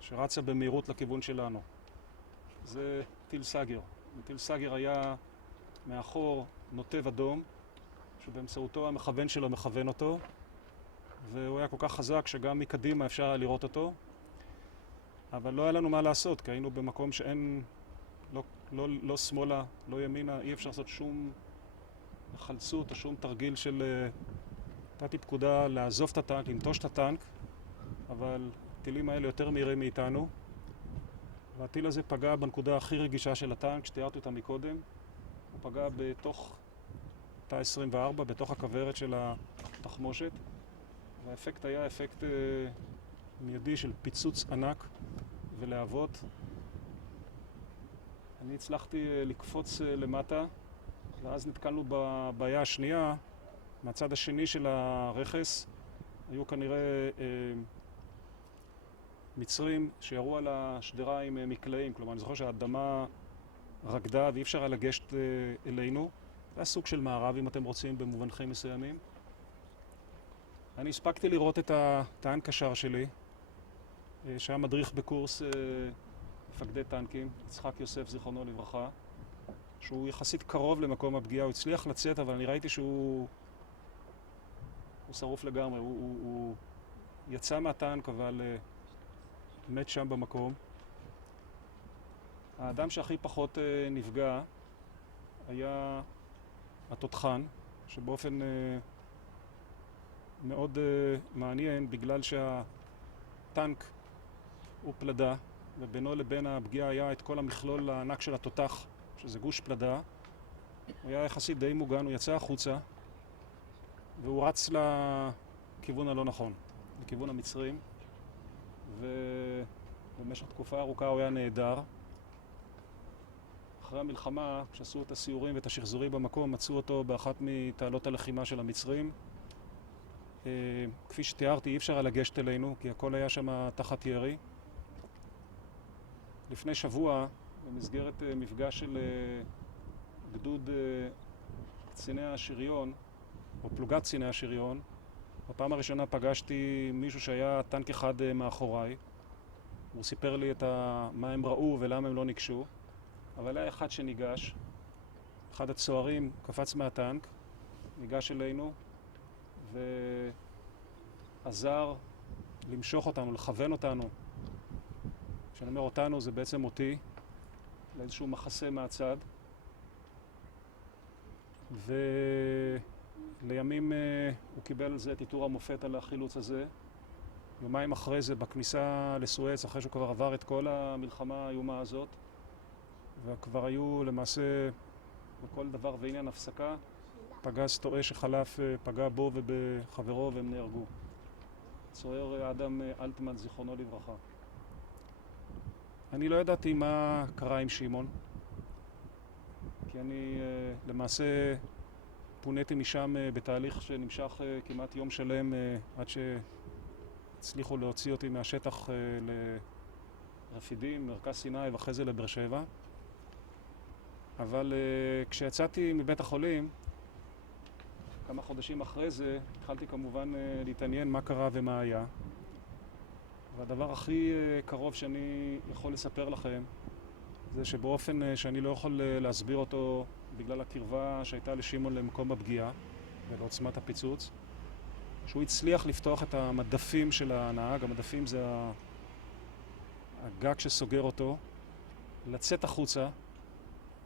שרצה במהירות לכיוון שלנו. זה טיל סאגר. טיל סאגר היה מאחור נוטב אדום, שבאמצעותו המכוון שלו מכוון אותו, והוא היה כל כך חזק שגם מקדימה אפשר היה לראות אותו. אבל לא היה לנו מה לעשות, כי היינו במקום שאין, לא שמאלה, לא ימינה, אי אפשר לעשות שום חלצות או שום תרגיל של... נתתי פקודה לעזוב את הטנק, לנטוש את הטנק, אבל הטילים האלה יותר מהירים מאיתנו, והטיל הזה פגע בנקודה הכי רגישה של הטנק, שתיארתי אותה מקודם. הוא פגע בתוך תא 24, בתוך הכוורת של התחמושת, והאפקט היה אפקט מיידי של פיצוץ ענק ולהבות. אני הצלחתי לקפוץ למטה, ואז נתקלנו בבעיה השנייה. מהצד השני של הרכס היו כנראה מצרים שירו על השדרה עם מקלעים. כלומר, אני זוכר שהאדמה רקדה ואי אפשר היה לגשת אלינו. זה היה סוג של מערב, אם אתם רוצים, במובנים מסוימים. אני הספקתי לראות את הטנק קשר שלי, שהיה מדריך בקורס מפקדי טנקים, יצחק יוסף, זיכרונו לברכה, שהוא יחסית קרוב למקום הפגיעה. הוא הצליח לצאת, אבל אני ראיתי שהוא שרוף לגמרי. הוא יצא מהטנק, אבל מת שם במקום. האדם שהכי פחות נפגע היה התותחן, שבאופן מאוד מעניין, בגלל שהטנק הוא פלדה, ובינו לבין הפגיעה היה את כל המכלול הענק של התותח, שזה גוש פלדה. הוא היה יחסית די מוגן, הוא יצא החוצה, והוא רץ לכיוון הלא נכון, לכיוון המצרים, ובמשך תקופה ארוכה הוא היה נהדר. אחרי המלחמה, כשעשו את הסיורים ואת השחזורים במקום, מצאו אותו באחת מתעלות הלחימה של המצרים. כפי שתיארתי, אי אפשר היה לגשת אלינו, כי הכל היה שם תחת ירי. לפני שבוע, במסגרת מפגש של גדוד קציני השריון, או פלוגת קציני השריון, בפעם הראשונה פגשתי מישהו שהיה טנק אחד מאחוריי. הוא סיפר לי מה הם ראו ולמה הם לא ניגשו. אבל היה אחד שניגש, אחד הצוערים קפץ מהטנק, ניגש אלינו ועזר למשוך אותנו, לכוון אותנו. כשאני אומר אותנו זה בעצם אותי, לאיזשהו מחסה מהצד. ולימים הוא קיבל על זה את עיטור המופת על החילוץ הזה. יומיים אחרי זה בכניסה לסואץ, אחרי שהוא כבר עבר את כל המלחמה האיומה הזאת, וכבר היו למעשה בכל דבר ועניין הפסקה, פגז טועה שחלף, פגע בו ובחברו והם נהרגו. צוער אדם אלטמן, זיכרונו לברכה. אני לא ידעתי מה קרה עם שמעון, כי אני למעשה פוניתי משם בתהליך שנמשך כמעט יום שלם עד שהצליחו להוציא אותי מהשטח לרפידים, מרכז סיני ואחרי זה לבאר שבע. אבל כשיצאתי מבית החולים, כמה חודשים אחרי זה, התחלתי כמובן להתעניין מה קרה ומה היה. והדבר הכי קרוב שאני יכול לספר לכם, זה שבאופן שאני לא יכול להסביר אותו בגלל הקרבה שהייתה לשמעון למקום הפגיעה ולעוצמת הפיצוץ, שהוא הצליח לפתוח את המדפים של הנהג, המדפים זה הגג שסוגר אותו, לצאת החוצה,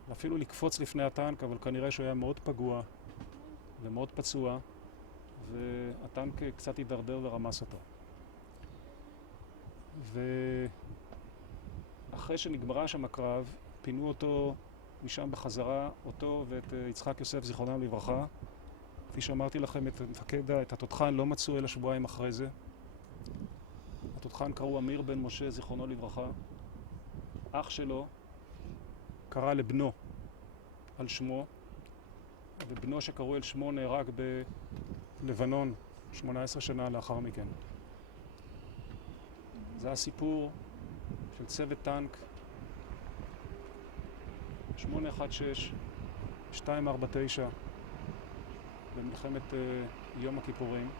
ואפילו לקפוץ לפני הטנק, אבל כנראה שהוא היה מאוד פגוע ומאוד פצוע, והטנק קצת הידרדר ורמס אותו. ואחרי שנגמרה שם הקרב, פינו אותו משם בחזרה, אותו ואת יצחק יוסף זיכרונם לברכה. כפי שאמרתי לכם, את המפקד, את התותחן לא מצאו אלא שבועיים אחרי זה. התותחן קראו אמיר בן משה זיכרונו לברכה. אח שלו קרא לבנו על שמו, ובנו שקראו על שמו נהרג בלבנון 18 שנה לאחר מכן. זה הסיפור של צוות טנק 816, 249 במלחמת יום הכיפורים,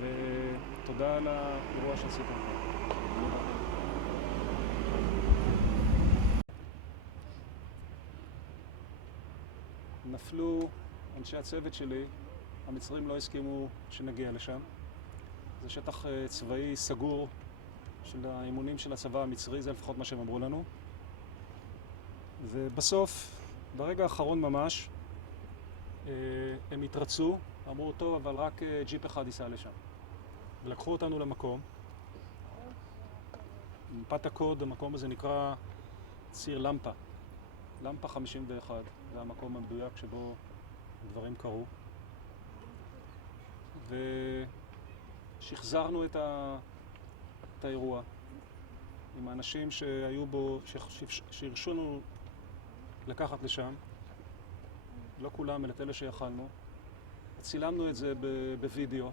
ותודה על האירוע שעשיתם. נפלו אנשי הצוות שלי, המצרים לא הסכימו שנגיע לשם. זה שטח צבאי סגור של האימונים של הצבא המצרי, זה לפחות מה שהם אמרו לנו. ובסוף, ברגע האחרון ממש, הם התרצו, אמרו טוב, אבל רק ג'יפ אחד ייסע לשם. ולקחו אותנו למקום. מפת הקוד, המקום הזה נקרא ציר למפה. למפה 51, זה המקום המדויק שבו דברים קרו. ושחזרנו את האירוע עם האנשים שהיו בו, שהרשו לנו לקחת לשם. לא כולם, אלא את אלה שיכלנו. צילמנו את זה בווידאו.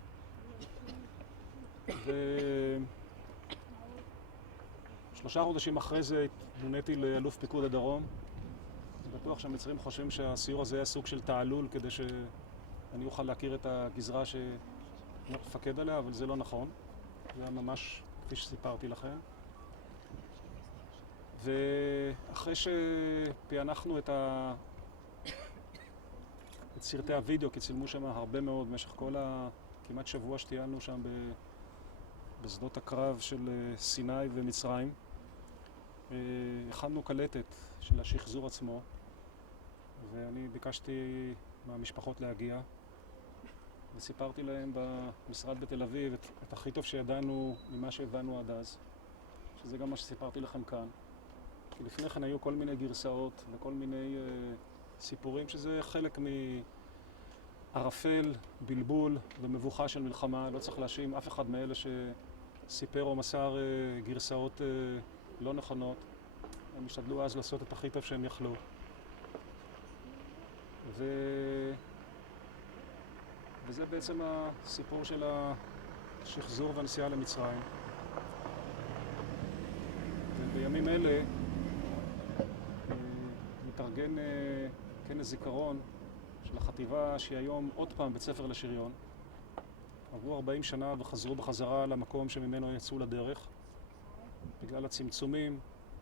ושלושה חודשים אחרי זה התמוניתי לאלוף פיקוד הדרום. בטוח שהמצרים חושבים שהסיור הזה היה סוג של תעלול כדי שאני אוכל להכיר את הגזרה שאני מפקד עליה, אבל זה לא נכון. זה היה ממש כפי שסיפרתי לכם. ואחרי שפענחנו את סרטי הוידאו, כי צילמו שם הרבה מאוד במשך כל כמעט שבוע שטיילנו שם בשדות הקרב של סיני ומצרים. הכנו קלטת של השחזור עצמו, ואני ביקשתי מהמשפחות להגיע, וסיפרתי להם במשרד בתל אביב את הכי טוב שידענו ממה שהבנו עד אז, שזה גם מה שסיפרתי לכם כאן. כי לפני כן היו כל מיני גרסאות וכל מיני סיפורים שזה חלק מערפל, בלבול ומבוכה של מלחמה. לא צריך להאשים אף אחד מאלה שסיפר או מסר גרסאות לא נכונות. הם השתדלו אז לעשות את הכי טוב שהם יכלו. וזה בעצם הסיפור של השחזור והנסיעה למצרים. ובימים אלה מתארגן כנס זיכרון של החטיבה שהיא היום עוד פעם בית ספר לשריון. עברו 40 שנה וחזרו בחזרה למקום שממנו יצאו לדרך. בגלל הצמצומים,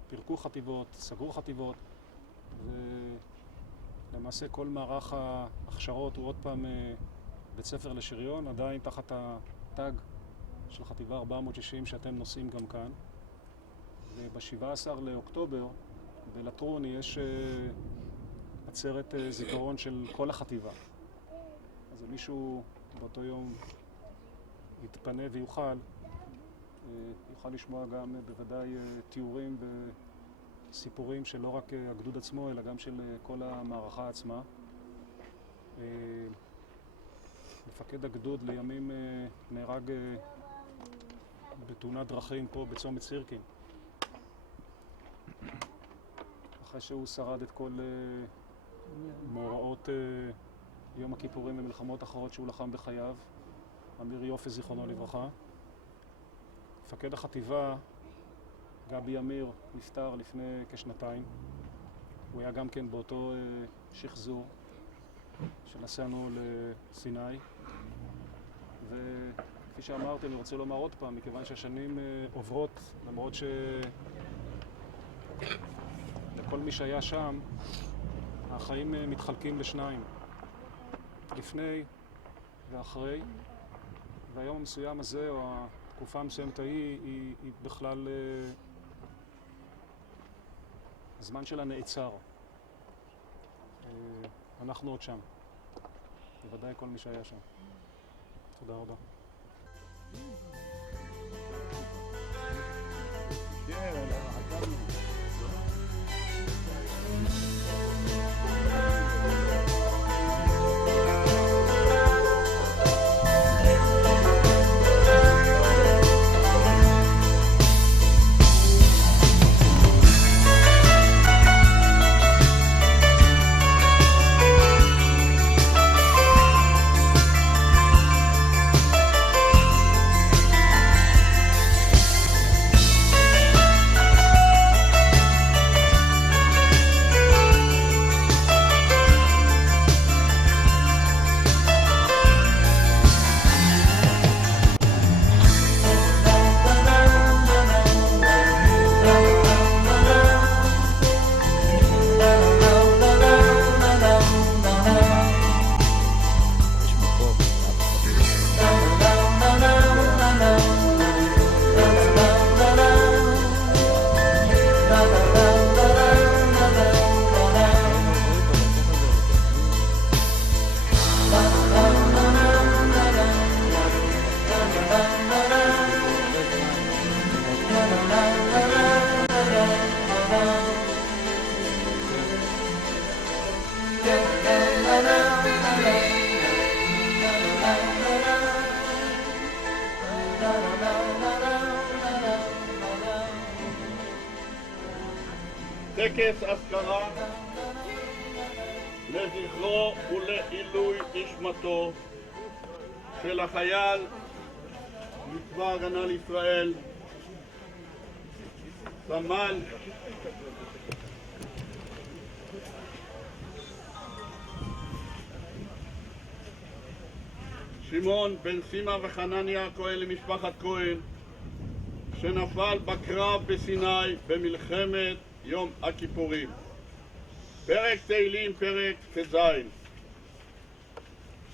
פירקו חטיבות, סגרו חטיבות, ולמעשה כל מערך ההכשרות הוא עוד פעם בית ספר לשריון, עדיין תחת הטאג של חטיבה 460 שאתם נושאים גם כאן. וב-17 לאוקטובר בלטרון יש עצרת זיכרון של כל החטיבה. אז אם מישהו באותו יום יתפנה ויוכל, יוכל לשמוע גם בוודאי תיאורים וסיפורים של לא רק הגדוד עצמו, אלא גם של כל המערכה עצמה. מפקד הגדוד לימים נהרג בתאונת דרכים פה בצומת סירקין. אחרי שהוא שרד את כל מאורעות יום הכיפורים ומלחמות אחרות שהוא לחם בחייו, אמיר יופי זיכרונו לברכה. מפקד החטיבה, גבי אמיר, נפטר לפני כשנתיים. הוא היה גם כן באותו שחזור שנסענו לסיני. וכפי שאמרתי, אני רוצה לומר עוד פעם, מכיוון שהשנים עוברות, למרות לכל מי שהיה שם, החיים מתחלקים לשניים. לפני ואחרי, והיום המסוים הזה, או התקופה המסוימת היא בכלל הזמן שלה נעצר. אנחנו עוד שם. בוודאי כל מי שהיה שם. תודה רבה. טקס אזכרה לזכרו ולעילוי נשמתו של החייל מצבא ההגנה לישראל, סמל שמעון בן סימה וחנניה כהן למשפחת כהן, שנפל בקרב בסיני במלחמת יום הכיפורים. פרק תהילים, פרק ט"ז.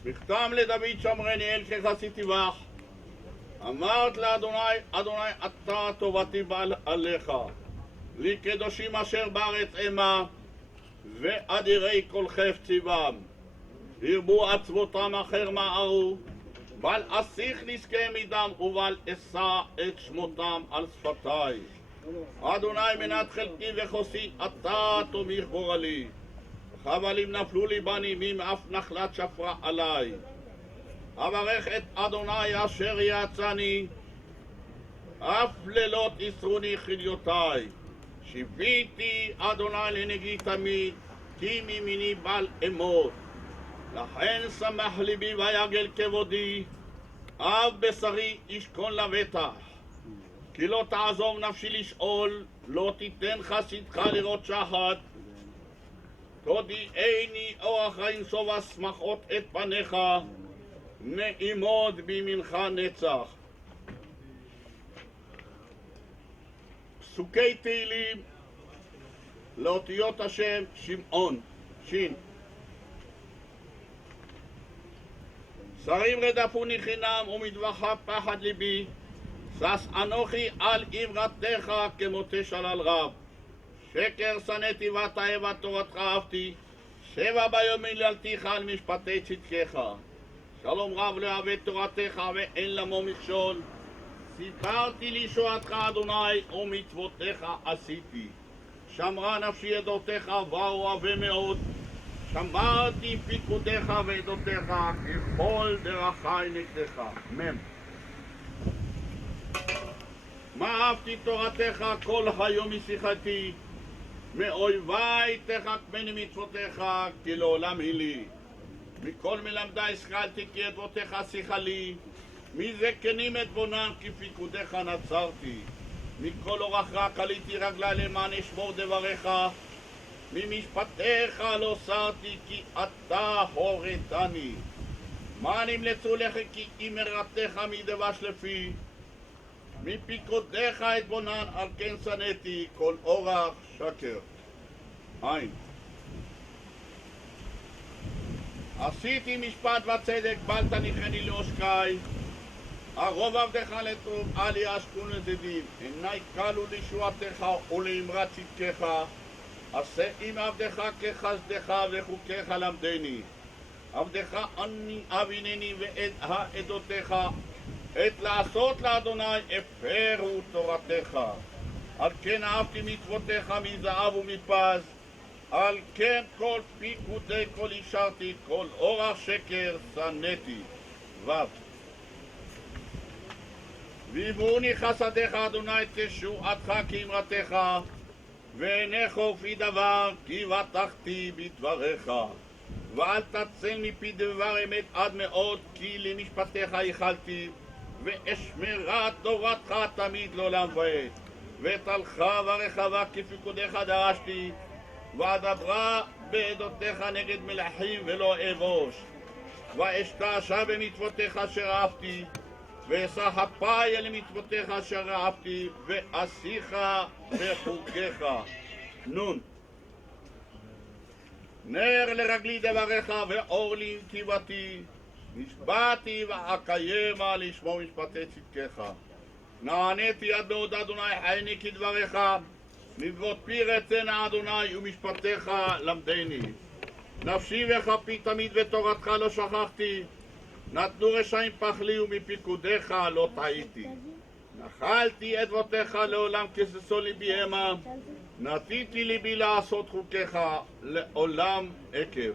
מכתם לדוד שמרני אל כחסי טבח, אמרת לאדוני, אדוני אתה טובתי בעל עליך, לי קדושים אשר בארץ אמה, ואדירי כל חפציבם. הרבו עצבותם אחר מערו, בל אסיך נזכה מדם, ובל אשא את שמותם על שפתיי. אדוני מנת חלקי וחוסי, אתה תומך גורלי. חבלים נפלו לי בנימים, אף נחלת שפרה עליי. אברך את אדוני אשר יעצני, אף לילות יסרוני חיליותיי. שיביתי אדוני לנגי תמיד, כי מימיני בל אמות. לכן שמח ליבי ויגל כבודי, אב בשרי ישכון לבטח. כי לא תעזוב נפשי לשאול, לא תיתן חסידך לראות שחת. תודיעני אורח אינסוף אשמחות את פניך, נעימות בימינך נצח. פסוקי תהילים לאותיות השם שמעון, שין. שרים רדפוני חינם ומטבחך פחד ליבי, שש אנוכי על עברתך כמותי שלל רב. שקר שנאתי ותאבה תורתך אהבתי, שבע ביום היללתיך על משפטי צדקך. שלום רב לא אוהב את תורתך ואין למו מכשול. סיפרתי לישועתך אדוני ומצוותיך עשיתי. שמרה נפשי עדותיך ואוהבה מאוד. שמרתי פיקודיך ועדותיך ככל דרכי נגדך. מ' מה אהבתי תורתך כל היום משיחתי, מאויבי תחכמני מצוותיך כי לעולם היא לי. מכל מלמדי השכלתי כי עדותיך שיחה לי, מזקנים אתבונן כי פיקודיך נצרתי. מכל אורח רע קליתי רגלי למען אשמור דבריך, ממשפטיך לא סרתי כי אתה הורתני. מה נמלצו לך כי אמרתך מדבש לפי, מפיקודיך אתבונן על כן שנאתי כל אורח שקר. עין. עשיתי משפט וצדק בל תניחני לעושקי, הרוב עבדך לטוב אל יעשקון לזדים. עיני כלו לישועתך ולאמרת צדקך, עשה עם עבדך כחסדך וחוקיך למדני. עבדך אני אבינני ואת העדותיך, את לעשות לאדוני הפרו תורתך. על כן אהבתי מצוותיך מזהב ומפז, על כן כל פיקודי כל אישרתי, כל אורח שקר שנאתי. ו. ויברוני חסדיך אדוני תשועתך כאמרתך, ואינך ופי דבר כי בטחתי בדבריך. ואל תצל מפי דבר אמת עד מאוד כי למשפטיך ייחלתי, ואשמרה תורתך תמיד לעולם ועד. ותלכה ורחבה כפיקודיך דרשתי, ואדברה בעדותיך נגד מלכים ולא אבוש. ואשתעשע במצוותיך אשר אהבתי, ואשא אפי אל מצוותיך אשר אהבתי, ואשיך בחוקיך. נון. נר לרגלי דבריך ואור לי נתיבתי, נשבעתי ואקיימה לשמור משפטי צדקך. נעניתי עד מאוד אדוני חייני כדבריך, מדברות פי רצנה אדוני ומשפטיך למדני. נפשי וכפי תמיד ותורתך לא שכחתי, נתנו רשעים פחלי ומפיקודיך לא טעיתי. נחלתי עדבותיך לעולם כססו ליבי המה, נתיתי ליבי לעשות חוקיך לעולם עקב.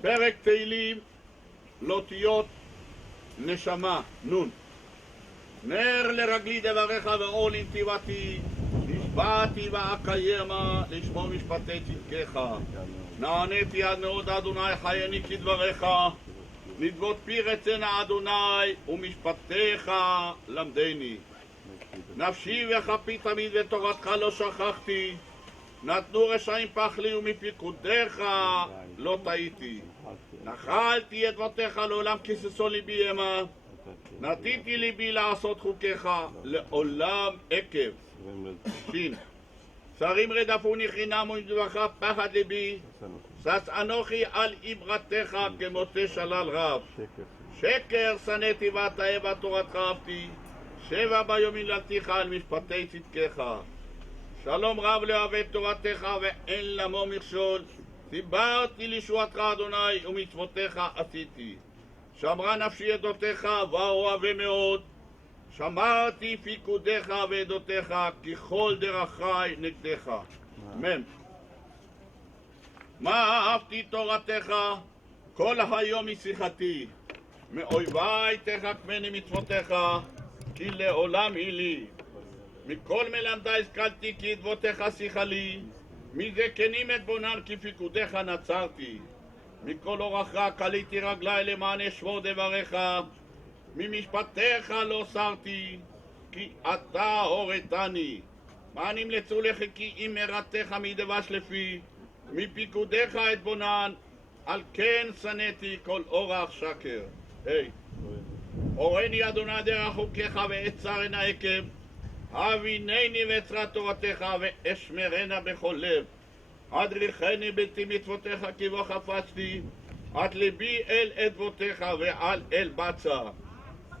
פרק תהילים לאותיות נשמה, נון. נר לרגלי דבריך ואור לנתיבתי, נשבעתי ואקיימה לשמור משפטי צדקך. נעניתי עד מאוד אדוני חייני כדבריך, נדבות פי רצנה אדוני ומשפטיך למדני. נפשי וכפי תמיד ותורתך לא שכחתי, נתנו רשעים פחלי ומפיקודיך לא טעיתי. נחלתי עדבותיך לעולם כססו ליבי המה, נתיתי ליבי לעשות חוקיך לעולם עקב. שין. שרים רדפוני חינם ומדברך פחד ליבי, שש אנוכי על עברתך כמותי שלל רב. שקר שנאתי ותאבה תורתך אהבתי, שבע ביום היללתיך על משפטי צדקך. שלום רב לא אוהב את תורתך ואין למו מכשול. דיברתי לישועתך אדוני ומצוותיך עשיתי. שמרה נפשי עדותיך ואוהבה מאוד. שמרתי פיקודיך ועדותיך ככל דרכי נגדך. אמן. מה אהבתי תורתך כל היום משיחתי, מאויבי תחכמני מצוותיך כי לעולם היא לי. מכל מלמדי השכלתי כי עדבותיך שיחה לי, מזקנים אתבונן כי פיקודיך נצרתי. מכל אורח רע קליתי רגלי למען אשמור דבריך, ממשפטיך לא סרתי כי אתה הורתני. מה נמלצו לך כי אמרתך מדבש לפי, מפיקודיך אתבונן על כן שנאתי כל אורח שקר. היי. הורני אדוני דרך חוקיך ואצר עיני עקב. הבינני ואצרת תורתך ואשמרנה בכל לב. הדריכני בלתי מצוותיך כי בו חפצתי. את ליבי אל אדבותיך ועל אל בצע.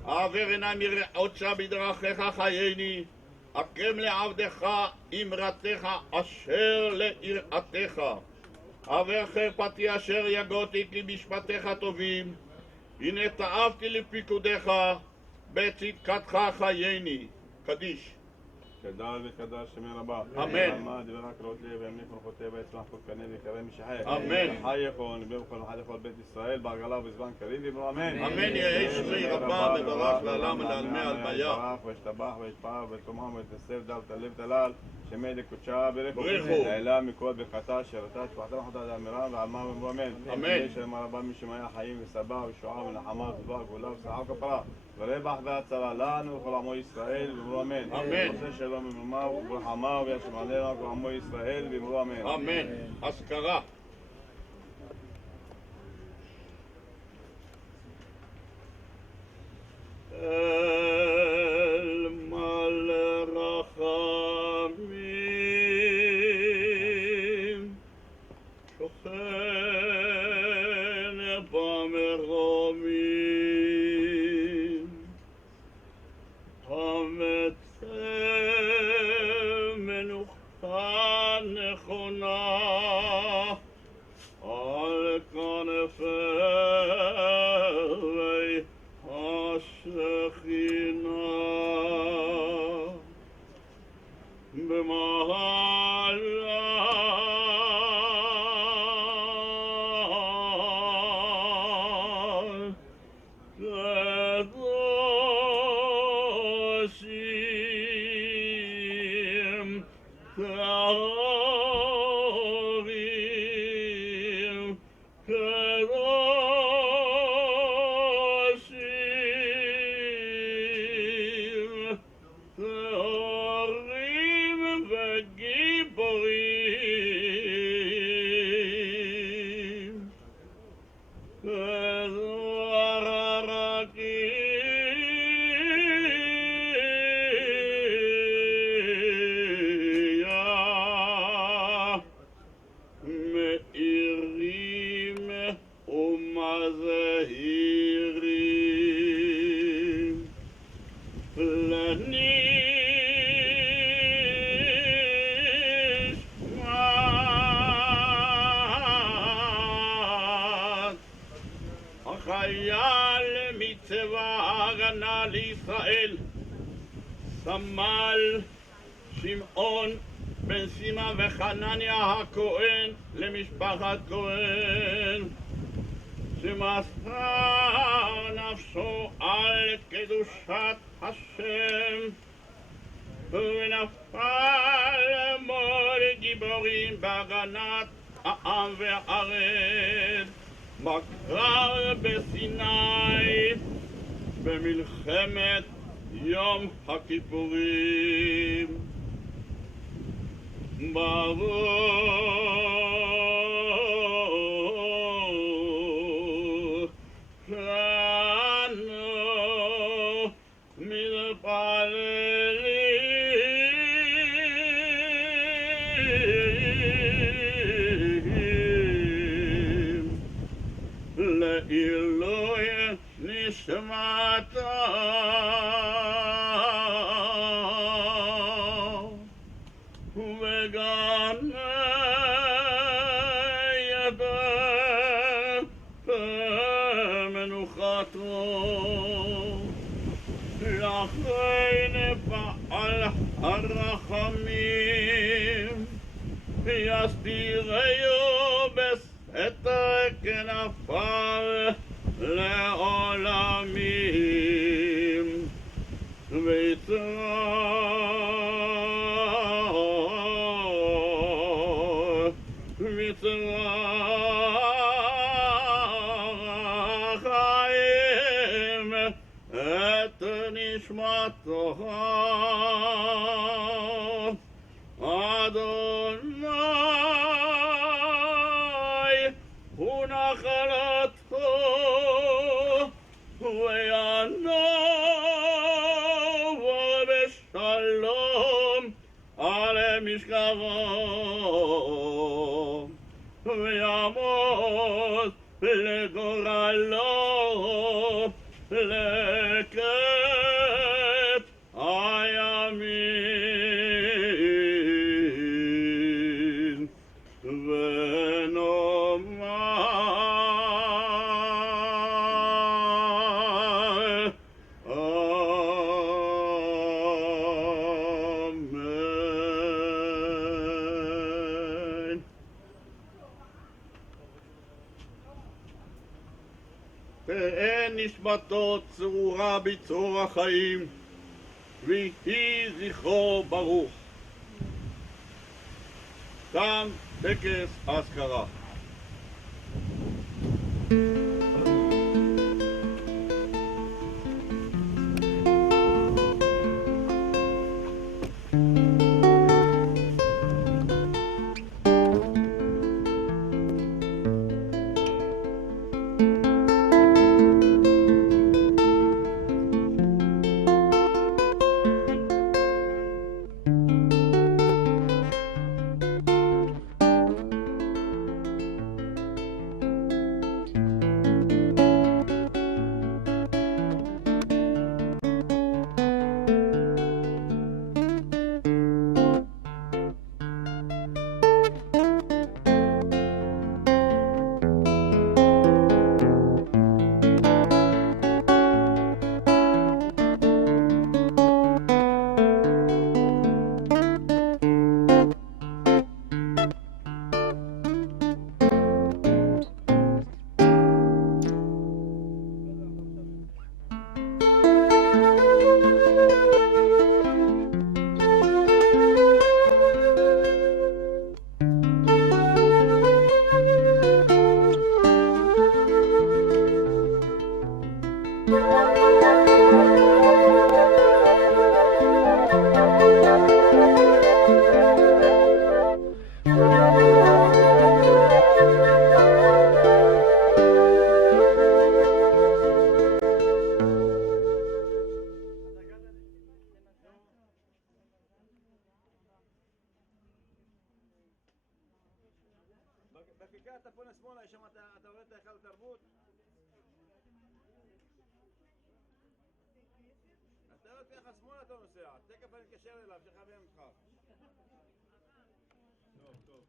העבר עיני מרעות שם בדרכיך חייני. הקם לעבדך אמרתך אשר ליראתך. עבר חרפתי אשר יגעתי כי משפטיך טובים. הנה תאבתי לפיקודיך, בצדקתך חייני. קדיש. גדל וקדש שמי רבה. אמן. עמד ורק ראות לב וימליך מלכותי ויצמח כל קנה ויקרא משחק. אמן. חי יכון לבי וכל אחד יכול בית ישראל בעגלה ובזמן קריב אמרו אמן. אמן יהי שמי רבה מברך לעולם ולעלמי על ביה. יברך וישתבח ויתפאר ויתומם ויתנשב דל תלב תלל שמי לקודשה ברכו. העלה מכל ברכתה שרתה תפחתה מחתה דאמירה ועלמה אמרו אמן. אמן. שם רבה משמעי החיים ושבח ושועה ונחמה וטובה וגאולה ושמחה וכפרה. ורווח והצלה לנו וכל עמו ישראל ואמרו אמן. אמן. עושה שלום ומרומה וברחמה וישמענה וכל עמו ישראל ואמרו אמן. אמן. אזכרה. אל מלא רחמים שוכן במרומים המצא מנוחה נכונה על כנפי השכינה במעלה קדושים קרבים קדושים טהורים וגיבורים כזוהר הרקיע מאירים ומזהירים לנשמת החייל מצבא ההגנה לישראל סמל שמעון בן סימה וחנניה הכהן למשפחת כהן שמסר נפשו על קדושת השם ונפל מול גיבורים בהגנת העם והארץ בקרב בסיני במלחמת יום הכיפורים ברוך לנו מתפללים לעילוי נשמתה וגם מנוחתו לכן פעל הרחמים יסתירהו בסתר כנפיו לעולמים חיים את נשמתו אדוני הונח למשכבו ויעמוד לגורלו לקץ הימים ונאמר אמן. תהא נשמתו צרורה בצרור החיים ויהי זכרו ברוך. תם טקס האזכרה. בכיכר אתה פונה שמאלה, שם אתה רואה את היכל התרבות. אתה רואה ככה שמאלה אתה נוסע, תכף אני אתקשר אליו, שחבר ממך. טוב, טוב.